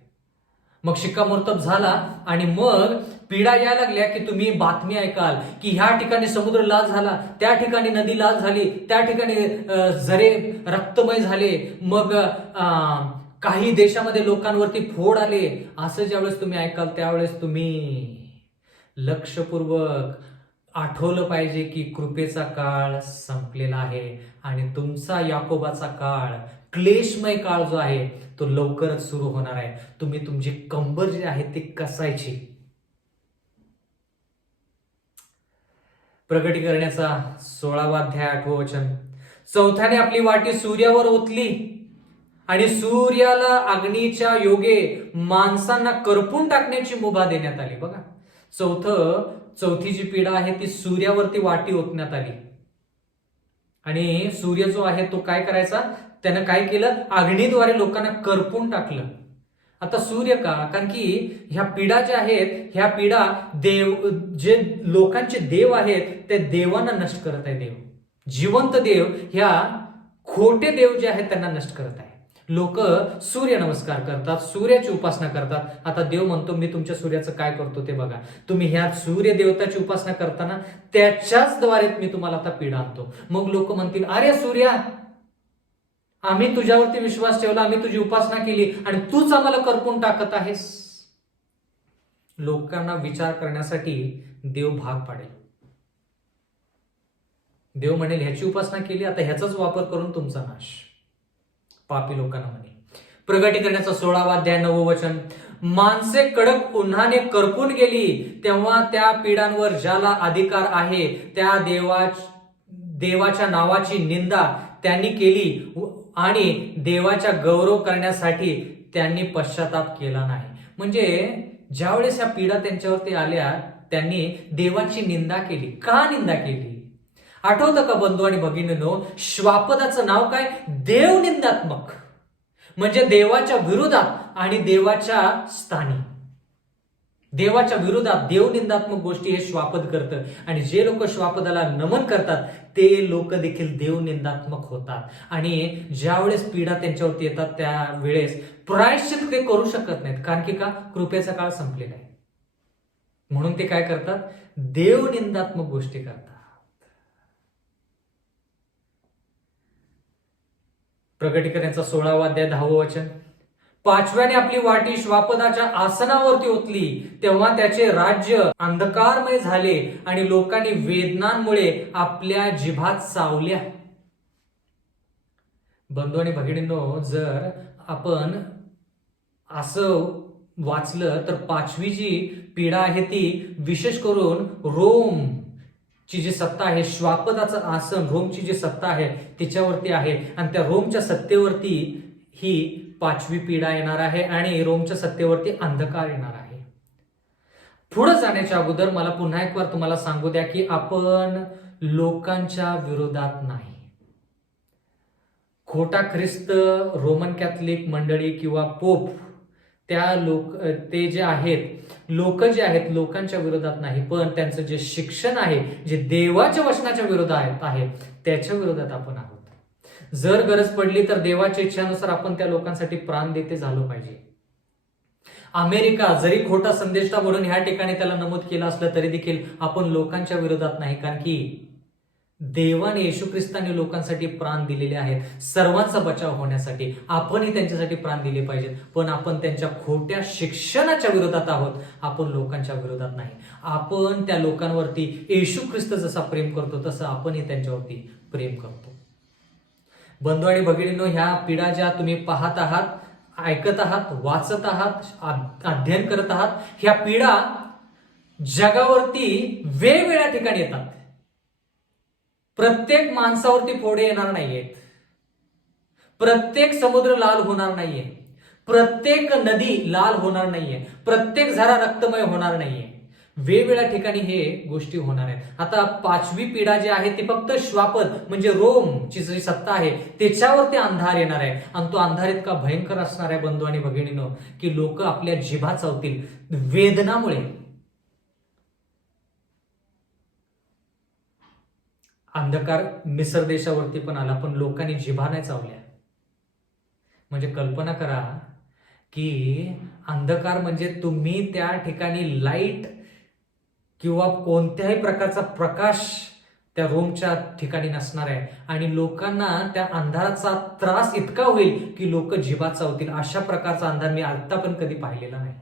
मग शिक्कामोर्तब झाला आणि मग पिढा यायला लागल्या की तुम्ही बातमी ऐकाल की ह्या ठिकाणी समुद्र लाल झाला, त्या ठिकाणी नदी लाल झाली, त्या ठिकाणी झरे रक्तमय झाले, मग काही देशामध्ये लोकांवरती फोड आले. असं ज्यावेळेस तुम्ही ऐकाल त्यावेळेस तुम्ही लक्षपूर्वक आठवलं पाहिजे की कृपेचा काळ संपलेला आहे आणि तुमचा याकोबाचा काळ, क्लेशमय काळ जो आहे तो लवकरच सुरू होणार आहे. तुम्ही तुमची कंबर जी आहे ती कसायची. प्रकटीकरणाचा 16वा अध्याय 8वं वचन. चौथ्याने आपली वाटी सूर्यावर ओतली आणि सूर्याला अग्नीच्या योगे माणसांना करपून टाकण्याची मुभा देण्यात आली. बघा, चौथी जी पिढा आहे ती सूर्यावरती वाटी ओतण्यात आली आणि सूर्य जो आहे तो काय करायचा, त्यानं काय केलं, अग्नीद्वारे लोकांना करपून टाकलं. आता सूर्य का? कारण की ह्या पिढा ज्या आहेत, ह्या पिढा देव, जे लोकांचे देव आहेत त्या देवांना नष्ट करत आहे. देव, जिवंत देव ह्या खोटे देव जे आहेत त्यांना नष्ट करत आहे. लोक सूर्य नमस्कार करतात, सूर्याची उपासना करतात. आता देव म्हणतो मी तुमच्या सूर्याचं काय करतो ते बघा. तुम्ही ह्या सूर्य देवताची उपासना करताना त्याच्याच द्वारे मी तुम्हाला आता पिढा आणतो. मग लोक म्हणतील, अरे सूर्या, आम्ही तुझ्यावरती विश्वास ठेवला, आम्ही तुझी उपासना केली आणि तूच आम्हाला करपून टाकत आहेस. लोकांना विचार करण्यासाठी देव भाग पाडेल. देव म्हणेल ह्याची उपासना केली, आता ह्याचाच वापर करून तुमचा नाश. पापी लोकांना म्हणे. प्रगटीकरणाचा 16वा अध्याय 9वे वचन, माणसे कडक उन्हाने करपून गेली तेव्हा त्या पिढ्यांवर ज्याला अधिकार आहे त्या देवाच्या नावाची निंदा त्यांनी केली आणि देवाचा गौरव करण्यासाठी त्यांनी पश्चाताप केला नाही. म्हणजे ज्यावेळेस या पिढा त्यांच्यावरती आल्या त्यांनी देवाची निंदा केली. का निंदा केली? आठवतं का बंधू आणि भगिनींनो, श्वापदाचं नाव काय? देवनिंदात्मक. म्हणजे देवाच्या विरोधात आणि देवाच्या स्थानी, देवाच्या विरोधात देवनिंदात्मक गोष्टी हे श्वापद करतं. आणि जे लोक श्वापदाला नमन करतात ते लोक देखील देवनिंदात्मक होतात. आणि ज्यावेळेस पीडा त्यांच्यावरती येतात त्यावेळेस प्रायश्चित ते करू शकत नाहीत. कारण की का? कृपेचा काळ संपलेला आहे. म्हणून ते काय करतात? देवनिंदात्मक गोष्टी करतात. प्रगटीकरणाचा 16वा अध्याय 10वे वचन, पाचव्याने आपली वाटी श्वापदाच्या आसनावरती ओतली तेव्हा त्याचे राज्य अंधकारमय झाले आणि लोकांनी वेदनांमुळे आपल्या जिभात चावल्या. बंधू आणि भगिनींनो, जर आपण असं वाचलं तर पाचवी जी पीडा आहे ती विशेष करून रोम ची जी सत्ता आहे, श्वापदाचं आसन, रोमची जी सत्ता आहे तिच्यावरती आहे. आणि त्या रोमच्या सत्तेवरती ही पाचवी पीडा येणार आहे आणि रोमच्या सत्तेवरती अंधकार येणार आहे. पुढे जाण्याच्या अगोदर मला पुन्हा एक वार तुम्हाला सांगू द्या की आपण लोकांच्या विरोधात नाही. खोटा ख्रिस्त, रोमन कॅथलिक मंडळी किंवा पोप ते जे आहेत लोक जे आहेत लोकांच्या विरोधात नाही, पण त्यांचं जे शिक्षण आहे जे देवाच्या वचनाच्या विरोधात आहे त्याच्या विरोधात आपण आहोत. जर गरज पडली तर देवाच्या इच्छेनुसार आपण त्या लोकांसाठी प्राण देते झालो पाहिजे. अमेरिका जरी खोटा संदेष्टा म्हणून ह्या ठिकाणी त्याला नमूद केलं असलं तरी देखील आपण लोकांच्या विरोधात नाही. कारण की देवाने येशू ख्रिस्ताने लोकांसाठी प्राण दिलेले आहेत सर्वांचा बचाव होण्यासाठी. आपणही त्यांच्यासाठी प्राण दिले पाहिजेत, पण आपण त्यांच्या खोट्या शिक्षणाच्या विरोधात आहोत. आपण लोकांच्या विरोधात नाही. आपण त्या लोकांवरती येशू ख्रिस्त जसा प्रेम करतो तसं आपणही त्यांच्यावरती प्रेम करतो. बंधू आणि भगिनींनो, ह्या पिढा ज्या तुम्ही पाहत आहात, ऐकत आहात, वाचत आहात, अध्ययन करत आहात, ह्या पिढा जगावरती वेगवेगळ्या ठिकाणी येतात. प्रत्येक माणसावरती फोडे येणार नाहीयेत, प्रत्येक समुद्र लाल होणार नाहीये, प्रत्येक नदी लाल होणार नाहीये, प्रत्येक झरा रक्तमय होणार नाहीये. वेगवेगळ्या ठिकाणी हे गोष्टी होणार आहेत. आता पाचवी पिढा जी आहे ती फक्त श्वापद म्हणजे रोमची जी सत्ता आहे त्याच्यावरती अंधार येणार आहे. आणि तो अंधार इतका भयंकर असणार आहे बंधू आणि भगिनींनो की लोक आपल्या जिभा चावतील वेदनामुळे. अंधकार मिसर देशावरती पण आला पण लोकांनी जिभा नाही चावल्या. म्हणजे कल्पना करा की अंधकार म्हणजे तुम्ही त्या ठिकाणी लाईट किंवा कोणत्याही प्रकारचा प्रकाश त्या रोमच्या ठिकाणी नसणार आहे आणि लोकांना त्या अंधाराचा त्रास इतका होईल की लोक जिभा चावतील. अशा प्रकारचा अंधार मी आता पण कधी पाहिलेला नाही.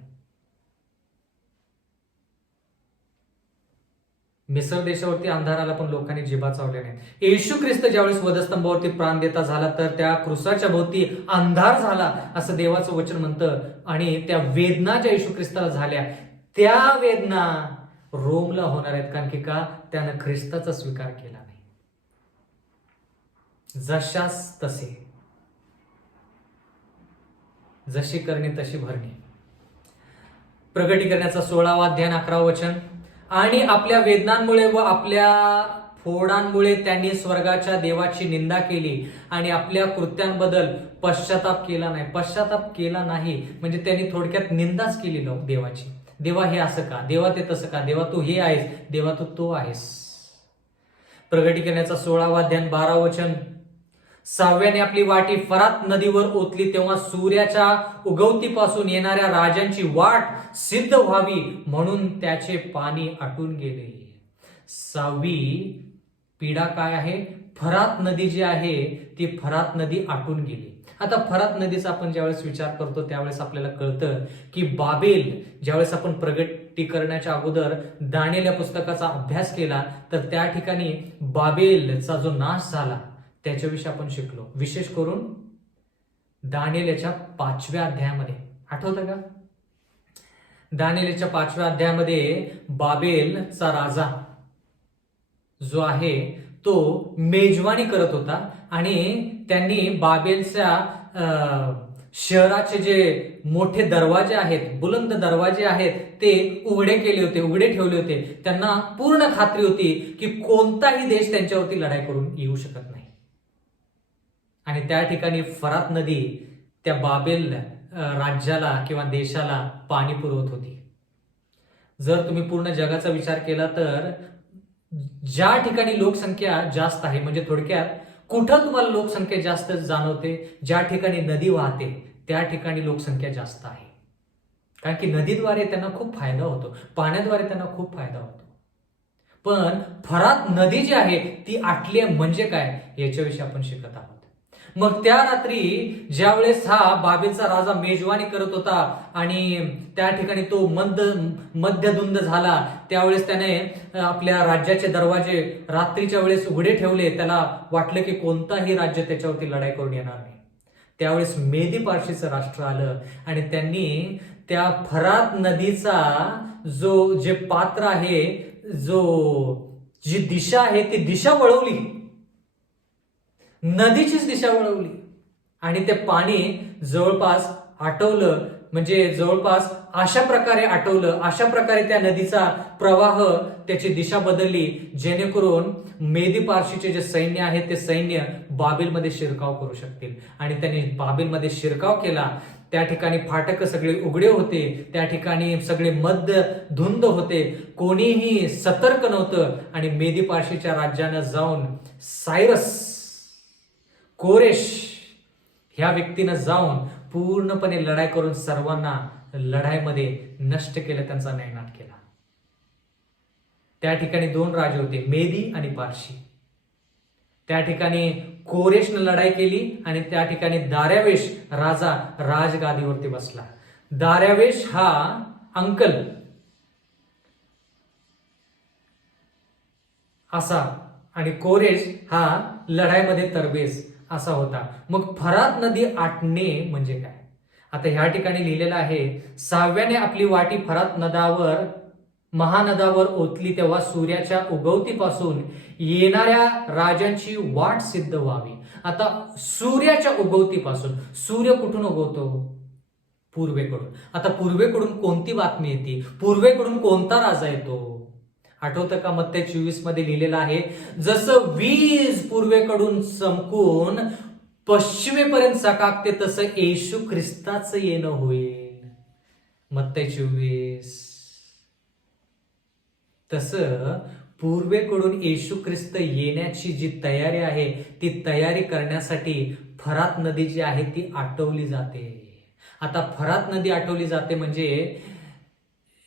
मिसर देशावरती अंधार आला पण लोकांनी जिभा चावल्या नाहीत. येशू ख्रिस्त ज्यावेळेस वधस्तंभावरती प्राण देता झाला तर त्या क्रुसाच्या भोवती अंधार झाला असं देवाचं वचन म्हणतं. आणि त्या वेदना ज्या येशू ख्रिस्ताला झाल्या त्या वेदना रोमला होणार आहेत. कारण की का? त्यानं ख्रिस्ताचा स्वीकार केला नाही. जशास तसे, जशी करणी तशी भरणी. प्रगटीकरणाचा 16वा अध्याय 11वे वचन, आणि आपल्या वेदनांमुळे व आपल्या फोडांमुळे त्यांनी स्वर्गाच्या देवाची निंदा केली आणि आपल्या कृत्यांबद्दल पश्चाताप केला नाही. पश्चाताप केला नाही म्हणजे त्यांनी थोडक्यात निंदाच केली देवाची. देवा हे असं का? देवा ते तसं का? देवा तू हे आहेस, देवा तू तो आहेस. प्रगटीकरणाचा 16वा अध्याय 12वे वचन, सहाव्याने आपली वाटी फरात नदीवर ओतली तेव्हा सूर्याच्या उगवतीपासून येणाऱ्या राजांची वाट सिद्ध व्हावी म्हणून त्याचे पाणी आटून गेले. सहावी पीडा काय आहे? फरात नदी जी आहे ती फरात नदी आटून गेली. आता फरात नदीचा आपण ज्यावेळेस विचार करतो त्यावेळेस आपल्याला कळतं की बाबेल, ज्यावेळेस आपण प्रगटीकरणाच्या अगोदर दानिएल या पुस्तकाचा अभ्यास केला तर त्या ठिकाणी बाबेलचा जो नाश झाला त्याच्याविषयी आपण शिकलो. विशेष करून दानिएल याच्या 5व्या अध्यायामध्ये. आठवतं का? दानिएलच्या 5व्या अध्यायामध्ये बाबेलचा राजा जो आहे तो मेजवानी करत होता आणि त्यांनी बाबेलच्या शहराचे जे मोठे दरवाजे आहेत, बुलंद दरवाजे आहेत, ते उघडे केले होते, उघडे ठेवले होते. त्यांना पूर्ण खात्री होती की कोणताही देश त्यांच्यावरती लढाई करून येऊ शकत नाही. आणि त्या ठिकाणी फरात नदी त्या बाबेल राज्याला किंवा देशाला पाणी पुरवत होती. जर तुम्ही पूर्ण जगाचा विचार केला तर ज्या ठिकाणी लोकसंख्या जास्त आहे, म्हणजे थोडक्यात कुठं तुम्हाला लोकसंख्या जास्त जाणवते? ज्या ठिकाणी नदी वाहते त्या ठिकाणी लोकसंख्या जास्त आहे. कारण की नदीद्वारे त्यांना खूप फायदा होतो, पाण्याद्वारे त्यांना खूप फायदा होतो. पण फरात नदी जी आहे ती आटली म्हणजे काय याच्याविषयी आपण शिकत आहोत. मग त्या रात्री ज्यावेळेस हा बाबेलचा राजा मेजवानी करत होता आणि त्या ठिकाणी तो मध्यधुंद झाला, त्यावेळेस त्याने आपल्या राज्याचे दरवाजे रात्रीच्या वेळेस उघडे ठेवले. त्याला वाटलं की कोणताही राज्य त्याच्यावरती लढाई करून येणार नाही. त्यावेळेस मेदी पार्शीचं राष्ट्र आलं आणि त्यांनी त्या फरात नदीचा जे पात्र आहे, जी दिशा आहे ती दिशा वळवली, नदीचीच दिशा वळवली आणि ते पाणी जवळपास आटवलं. म्हणजे जवळपास अशा प्रकारे आटवलं, अशा प्रकारे त्या नदीचा प्रवाह त्याची दिशा बदलली जेणेकरून मेदी पार्शीचे जे सैन्य आहे ते सैन्य बाबेलमध्ये शिरकाव करू शकतील. आणि त्यांनी बाबेलमध्ये शिरकाव केला. त्या ठिकाणी फाटक सगळे उघडे होते, त्या ठिकाणी सगळे मध्य धुंद होते, कोणीही सतर्क नव्हतं. आणि मेदी पार्शीच्या राज्यानं जाऊन सायरस, कोरेश ह्या व्यक्तीनं जाऊन पूर्णपणे लढाई करून सर्वांना लढाईमध्ये नष्ट केलं, त्यांचा नायनाट केला. त्या ठिकाणी 2 राजे होते, मेदी आणि पारशी. त्या ठिकाणी कोरेशनं लढाई केली आणि त्या ठिकाणी दार्यावेश राजा राजगादीवरती बसला. दार्यावेश हा अंकल असा आणि कोरेश हा लढाईमध्ये तरबेज असा होता. मग फरात नदी आटणे म्हणजे काय? आता ह्या ठिकाणी लिहिलेलं आहे, 6व्याने आपली वाटी फरात नदावर, महानदावर ओतली तेव्हा सूर्याच्या उगवतीपासून येणाऱ्या राजांची वाट सिद्ध व्हावी. आता सूर्याच्या उगवतीपासून, सूर्य कुठून उगवतो? पूर्वेकडून. आता पूर्वेकडून कोणती बातमी येते? पूर्वेकडून कोणता राजा येतो? आठवतं का? मत्ते 24 मध्ये लिहिलेलं आहे, जसं वीज पूर्वेकडून चमकून पश्चिमेपर्यंत चकाकते तसं येशू ख्रिस्ताचं येणं होईल. मत्ते 24. तसं पूर्वेकडून येशू ख्रिस्त येण्याची जी तयारी आहे ती तयारी करण्यासाठी फरात नदी जी आहे ती आटवली जाते. आता फरात नदी आटवली जाते म्हणजे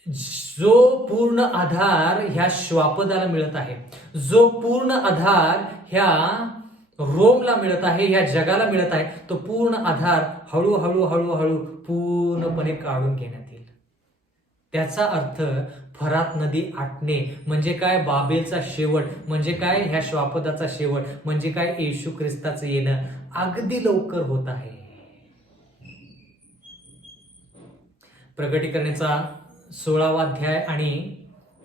जो पूर्ण आधार ह्या श्वापदाला मिळत आहे, जो पूर्ण आधार ह्या रोमला मिळत आहे, ह्या जगाला मिळत आहे, तो पूर्ण आधार हळूहळू हळूहळू पूर्णपणे काढून घेण्यात येईल. त्याचा अर्थ फरात नदी आटणे म्हणजे काय? बाबेलचा शेवट म्हणजे काय? ह्या श्वापदाचा शेवट म्हणजे काय? येशू ख्रिस्ताचं येणं अगदी लवकर होत आहे. प्रगटीकरणाचा 16वा अध्याय आणि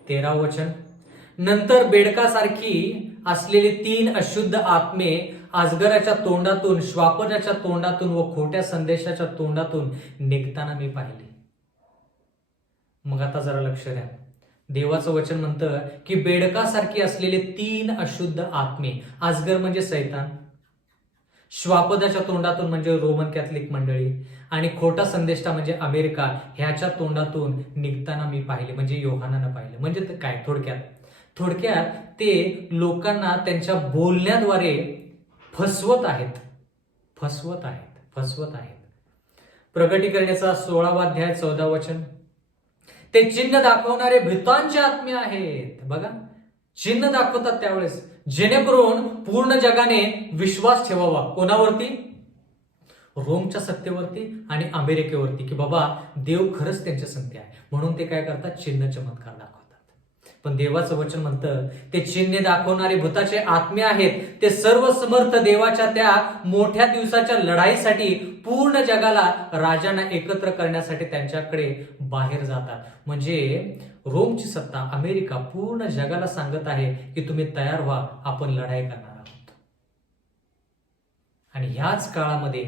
13व वचन, नंतर बेडकासारखी असलेले 3 अशुद्ध आत्मे अजगराच्या तोंडातून, श्वापदाच्या तोंडातून व खोट्या संदेशाच्या तोंडातून निघताना मी पाहिले. मग आता जरा लक्ष द्या. देवाचं वचन म्हणतं की बेडकासारखी असलेले 3 अशुद्ध आत्मे, अजगर म्हणजे सैतान, श्वापदाच्या तोंडातून म्हणजे रोमन कॅथलिक मंडळी, आणि खोटा संदेष्टा म्हणजे अमेरिका, ह्याच्या तोंडातून निघताना मी पाहिले. म्हणजे योहानानं पाहिलं. म्हणजे काय? थोडक्यात ते लोकांना त्यांच्या बोलण्याद्वारे फसवत आहेत. प्रगटीकरणाचा 16वा अध्याय 14व वचन, ते चिन्ह दाखवणारे भीतांचे आत्मे आहेत. बघा, चिन्ह दाखवतात त्यावेळेस जेणेकरून पूर्ण जगाने विश्वास ठेवावा. कोणावरती? रोमच्या सत्तेवरती आणि अमेरिकेवरती, की बाबा देव खरंच त्यांच्या संगती आहे. म्हणून ते काय करतात, चिन्ह चमत्कार दाखवतात. पण देवाचं वचन म्हणतं ते चिन्ह दाखवणारे भूताचे आत्मे आहेत, ते सर्व समर्थ देवाच्या त्या मोठ्या दिवसाच्या लढाईसाठी पूर्ण जगाला राजांना एकत्र करण्यासाठी त्यांच्याकडे बाहेर जातात. म्हणजे रोमची सत्ता, अमेरिका पूर्ण जगाला सांगत आहे की तुम्ही तयार व्हा, आपण लढाई करणार आहोत. आणि ह्याच काळामध्ये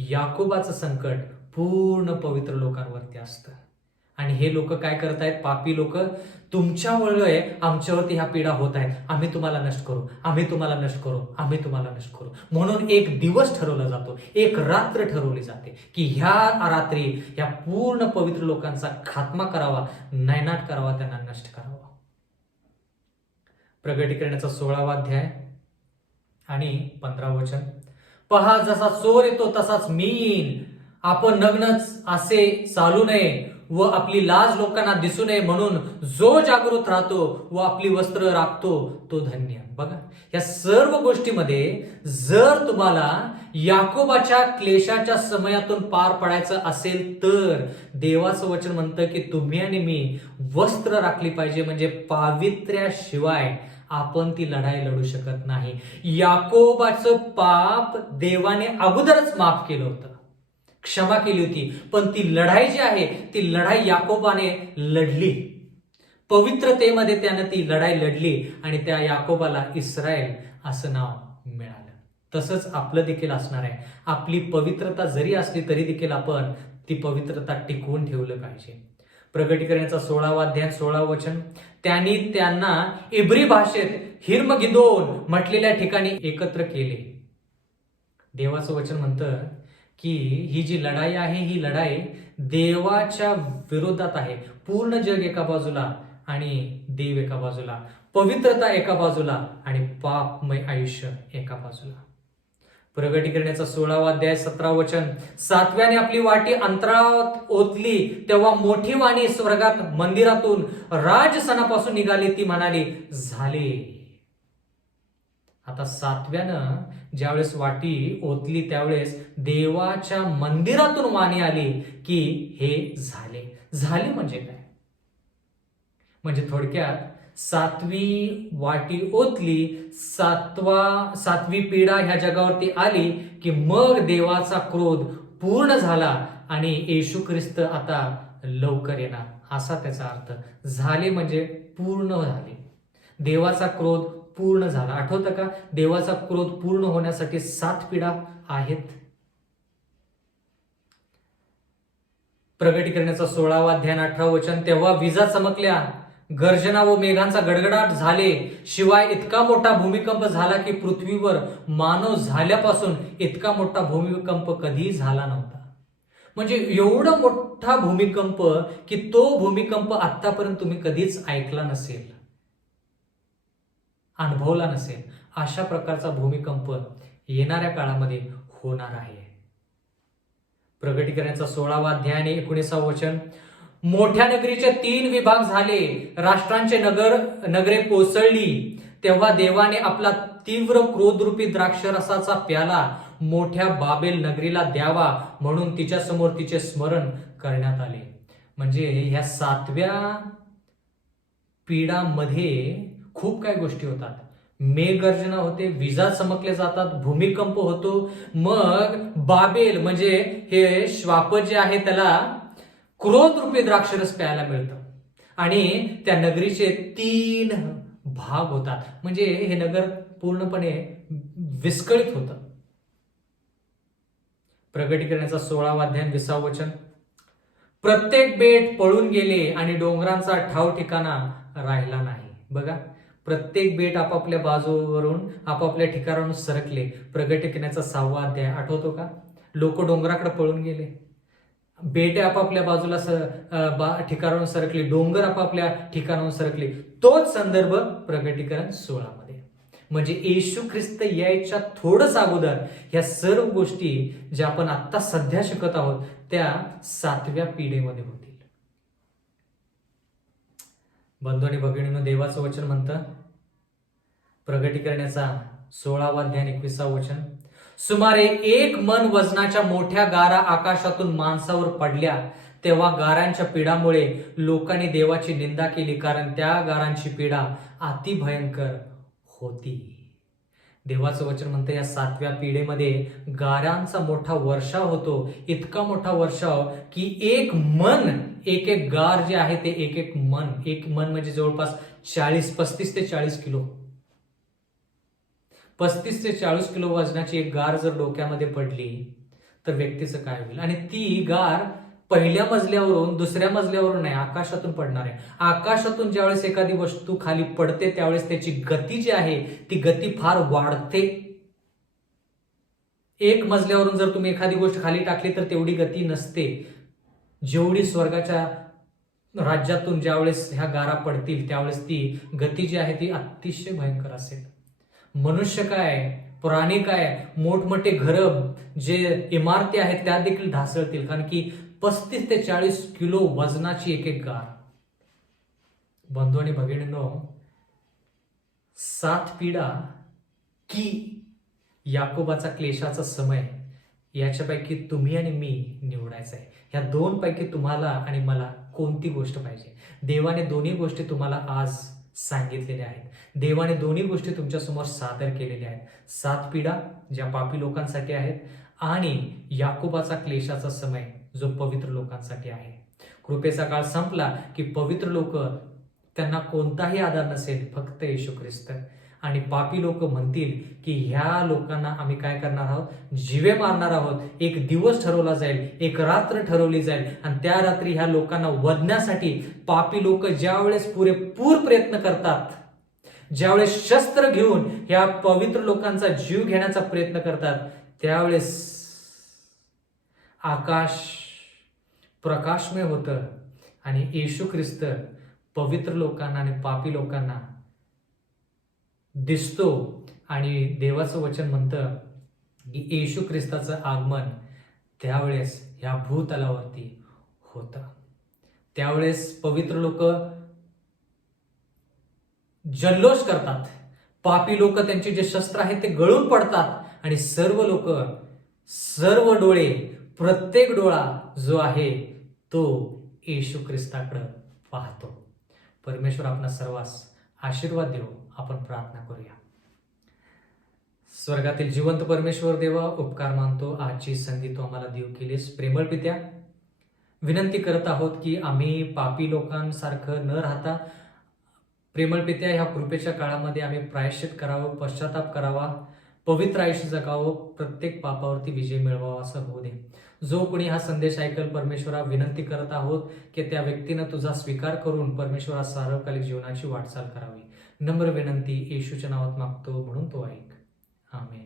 याकोबाचं संकट पूर्ण पवित्र लोकांवरती असतं. आणि हे लोक काय करतायत, पापी लोक, तुमच्यामुळे आमच्यावरती ह्या पीडा होत आहेत, आम्ही तुम्हाला नष्ट करू, आम्ही तुम्हाला नष्ट करू, आम्ही तुम्हाला नष्ट करू. म्हणून एक दिवस ठरवला जातो, एक रात्र ठरवली जाते की ह्या रात्री ह्या पूर्ण पवित्र लोकांचा खात्मा करावा, नायनाट करावा, त्यांना नष्ट करावा. प्रगटीकरणाचा 16वा अध्याय आणि 15 वचन. पहा, जसा चोर येतो तसाच मी येईन. आपण नग्नच असे चालू नये व आपली लाज लोकांना दिसू नये, म्हणून जो जागृत राहतो व आपली वस्त्र राखतो तो धन्य. बघा, या सर्व गोष्टीमध्ये जर तुम्हाला याकोबाच्या क्लेशाच्या समयातून पार पडायचं असेल तर देवाचं वचन म्हणतं की तुम्ही आणि मी वस्त्र राखली पाहिजे. म्हणजे पावित्र्याशिवाय आपण ती लढाई लढू शकत नाही. याकोबाचं पाप देवाने अगोदरच माफ केलं होतं, क्षमा केली होती. पण ती लढाई जी आहे ती लढाई याकोबाने लढली, पवित्रतेमध्ये त्यानं ती लढाई लढली आणि त्या याकोबाला इस्रायल असं नाव मिळालं. तसंच आपलं देखील असणार आहे. आपली पवित्रता जरी असली तरी देखील आपण ती पवित्रता टिकवून ठेवलं पाहिजे. प्रगटीकरणाचा 16वा अध्याय 16 वचन. त्यांनी त्यांना इब्री भाषेत हिर्मगिदोन म्हटलेल्या ठिकाणी एकत्र केले. देवाचं वचन म्हणतं की ही जी लढाई आहे ही लढाई देवाच्या विरोधात आहे. पूर्ण जग एका बाजूला आणि देव एका बाजूला, पवित्रता एका बाजूला आणि पापमय आयुष्य एका बाजूला. प्रगटीकरणाचा 16वा अध्याय 17 वचन. सातव्याने आपली वाटी अंतराळात ओतली तेव्हा मोठी वाणी स्वर्गात मंदिरातून राजसनापासून निघाली, ती म्हणाली, झाले. आता सातव्यानं ज्यावेळेस वाटी ओतली त्यावेळेस देवाच्या मंदिरातून वाणी आली की हे झाले. झाले म्हणजे काय? म्हणजे थोडक्यात सातवी वाटी ओतली, सातवी पिढा ह्या जगावरती आली की मग देवाचा क्रोध पूर्ण झाला आणि येशू ख्रिस्त आता लवकर येणार, असा त्याचा अर्थ. झाले म्हणजे पूर्ण झाले, देवाचा क्रोध पूर्ण झाला. आठवतं का, देवाचा क्रोध पूर्ण होण्यासाठी 7 पिढा आहेत. प्रगटीकरणाचा 16वा अध्याय 18 वचन. तेव्हा विजा चमकल्या, गर्जना व मेघांचा गडगडाट झाले, शिवाय इतका मोठा भूमिकंप झाला की पृथ्वीवर मानव झाल्यापासून इतका मोठा भूमिकंप कधी झाला नव्हता. म्हणजे एवढा मोठा भूमिकंप की तो भूमिकंप आतापर्यंत तुम्ही कधीच ऐकला नसेल, अनुभवला नसेल. अशा प्रकारचा भूमिकंप येणाऱ्या काळामध्ये होणार आहे. प्रगटीकरणाचा 16वा अध्याय आणि 19 वचन. मोठ्या नगरीचे 3 विभाग झाले, राष्ट्रांचे नगरे कोसळली. तेव्हा देवाने आपला तीव्र क्रोधरूपी द्राक्षरसाचा प्याला मोठ्या बाबेल नगरीला द्यावा, म्हणून तिच्या समोर तिचे स्मरण करण्यात आले. म्हणजे ह्या 7व्या पिढामध्ये खूप काही गोष्टी होतात. मेघगर्जना होते, विजा चमकले जातात, भूमिकंप होतो. मग बाबेल म्हणजे हे श्वाप जे आहे त्याला क्रोध रूपी द्राक्षरस प्यायला मिळतं आणि त्या नगरीचे 3 भाग होतात. म्हणजे हे नगर पूर्णपणे विस्कळीत होतं. प्रगटीकरणाचा 16वा अध्याय 20 वचन. प्रत्येक बेट पळून गेले आणि डोंगरांचा ठाव ठिकाणा राहिला नाही. बघा, प्रत्येक बेट आपापल्या बाजूवरून आपापल्या ठिकाणावरून सरकले. प्रगटीकरणाचा 6वा अध्याय आठवतो का? लोक डोंगराकडे पळून गेले, बेटे आपापल्या बाजूला ठिकाणावरून सरकली, डोंगर आपापल्या ठिकाणावरून सरकले. तोच संदर्भ प्रगटीकरण 16 मध्ये. म्हणजे येशू ख्रिस्त यायच्या थोडंच अगोदर ह्या सर्व गोष्टी ज्या आपण आता सध्या शिकत आहोत त्या 7व्या पिढीमध्ये होतील. बंधू आणि भगिनींनो, देवाचं वचन म्हणतं, प्रगटीकरणाचा 16वा अध्याय 21 वचन. सुमारे 1 मन वजनाच्या मोठ्या गारा आकाशातून माणसावर पडल्या तेव्हा गारांच्या पीडामुळे लोकांनी देवाची निंदा केली, कारण त्या गारांची पीडा अति भयंकर होती. देवाचं वचन म्हणतं या 7व्या पिढीमध्ये गारांचा मोठा वर्षाव होतो, इतका मोठा वर्षाव की 1 मन, एक गार जे आहे ते एक मन म्हणजे जवळपास 35 ते 40 किलो, 35 ते 40 किलो वजनाची एक गार जर डोक्यामध्ये पडली तर व्यक्तीचं काय होईल? आणि ती गार पहिल्या मजल्यावरून दुसऱ्या मजल्यावरून नाही, आकाशातून पडणार आहे. आकाशातून ज्यावेळेस एखादी वस्तू खाली पडते त्यावेळेस त्याची गती जी आहे ती गती फार वाढते. 1 मजल्यावरून जर तुम्ही एखादी गोष्ट खाली टाकली तर तेवढी गती नसते, जेवढी स्वर्गाच्या राज्यातून ज्यावेळेस ह्या गारा पडतील त्यावेळेस ती गती जी आहे ती अतिशय भयंकर असेल. मनुष्य काय, प्राणी काय, मोठमोठे घरं जे इमारती आहेत त्या देखील ढासळतील, कारण की 35 ते 40 किलो वजनाची एक गार. बंधू आणि भगिनींनो, 7 पिढा की याकोबाचा क्लेशाचा समय, याच्यापैकी तुम्ही आणि मी निवडायचं आहे. ह्या 2 पैकी तुम्हाला आणि मला कोणती गोष्ट पाहिजे? देवाने दोन्ही गोष्टी तुम्हाला आज सांगितलेल्या आहेत. देवाने दोन्ही गोष्टी तुमच्या समोर सादर केलेल्या आहेत. 7 पिढा ज्या पापी लोकांसाठी आहेत आणि याकोबाचा क्लेशाचा समय जो पवित्र लोकांसाठी आहे. कृपेचा काळ संपला की पवित्र लोक, त्यांना कोणताही आधार नसेल, फक्त येशू ख्रिस्त. आणि पापी लोक म्हणतील की ह्या लोकांना आम्ही काय करणार आहोत? जीवे मारणार आहोत. एक दिवस ठरवला जाईल, एक रात्र ठरवली जाईल आणि त्या रात्री ह्या लोकांना वधण्यासाठी पापी लोक ज्यावेळेस पुरेपूर प्रयत्न करतात, ज्यावेळेस शस्त्र घेऊन ह्या पवित्र लोकांचा जीव घेण्याचा प्रयत्न करतात, त्यावेळेस आकाश प्रकाशमय होतं आणि येशू ख्रिस्त पवित्र लोकांना आणि पापी लोकांना दिसतो. आणि देवाचं वचन म्हणतं की येशू ख्रिस्ताचं आगमन त्यावेळेस ह्या भूतलावरती होतं. त्यावेळेस पवित्र लोक जल्लोष करतात, पापी लोक त्यांचे जे शस्त्र आहेत ते गळून पडतात आणि सर्व लोक, सर्व डोळे, प्रत्येक डोळा जो आहे तो येशू ख्रिस्ताकडे पाहतो. परमेश्वर आपणा सर्वांस आशीर्वाद देव. आपण प्रार्थना करूया. स्वर्गातील जिवंत परमेश्वर देवा, उपकार मानतो आजची संधी तू आम्हाला देव केलीस. प्रेमळ पित्या, विनंती करत आहोत की आम्ही पापी लोकांसारखं न राहता प्रेमळ पित्या ह्या कृपेच्या काळामध्ये आम्ही प्रायश्चित करावं, पश्चाताप करावा, पवित्र आयुष्य जगावं, प्रत्येक पापावरती विजय मिळवावा असं होऊ दे. जो कोणी हा संदेश ऐकल परमेश्वरा, विनंती करत आहोत की त्या व्यक्तीनं तुझा स्वीकार करून परमेश्वरा सार्वकालिक जीवनाची वाटचाल करावी. नम्र विनंती येशूच्या नावात मागतो, म्हणून तो ऐक. आमेन.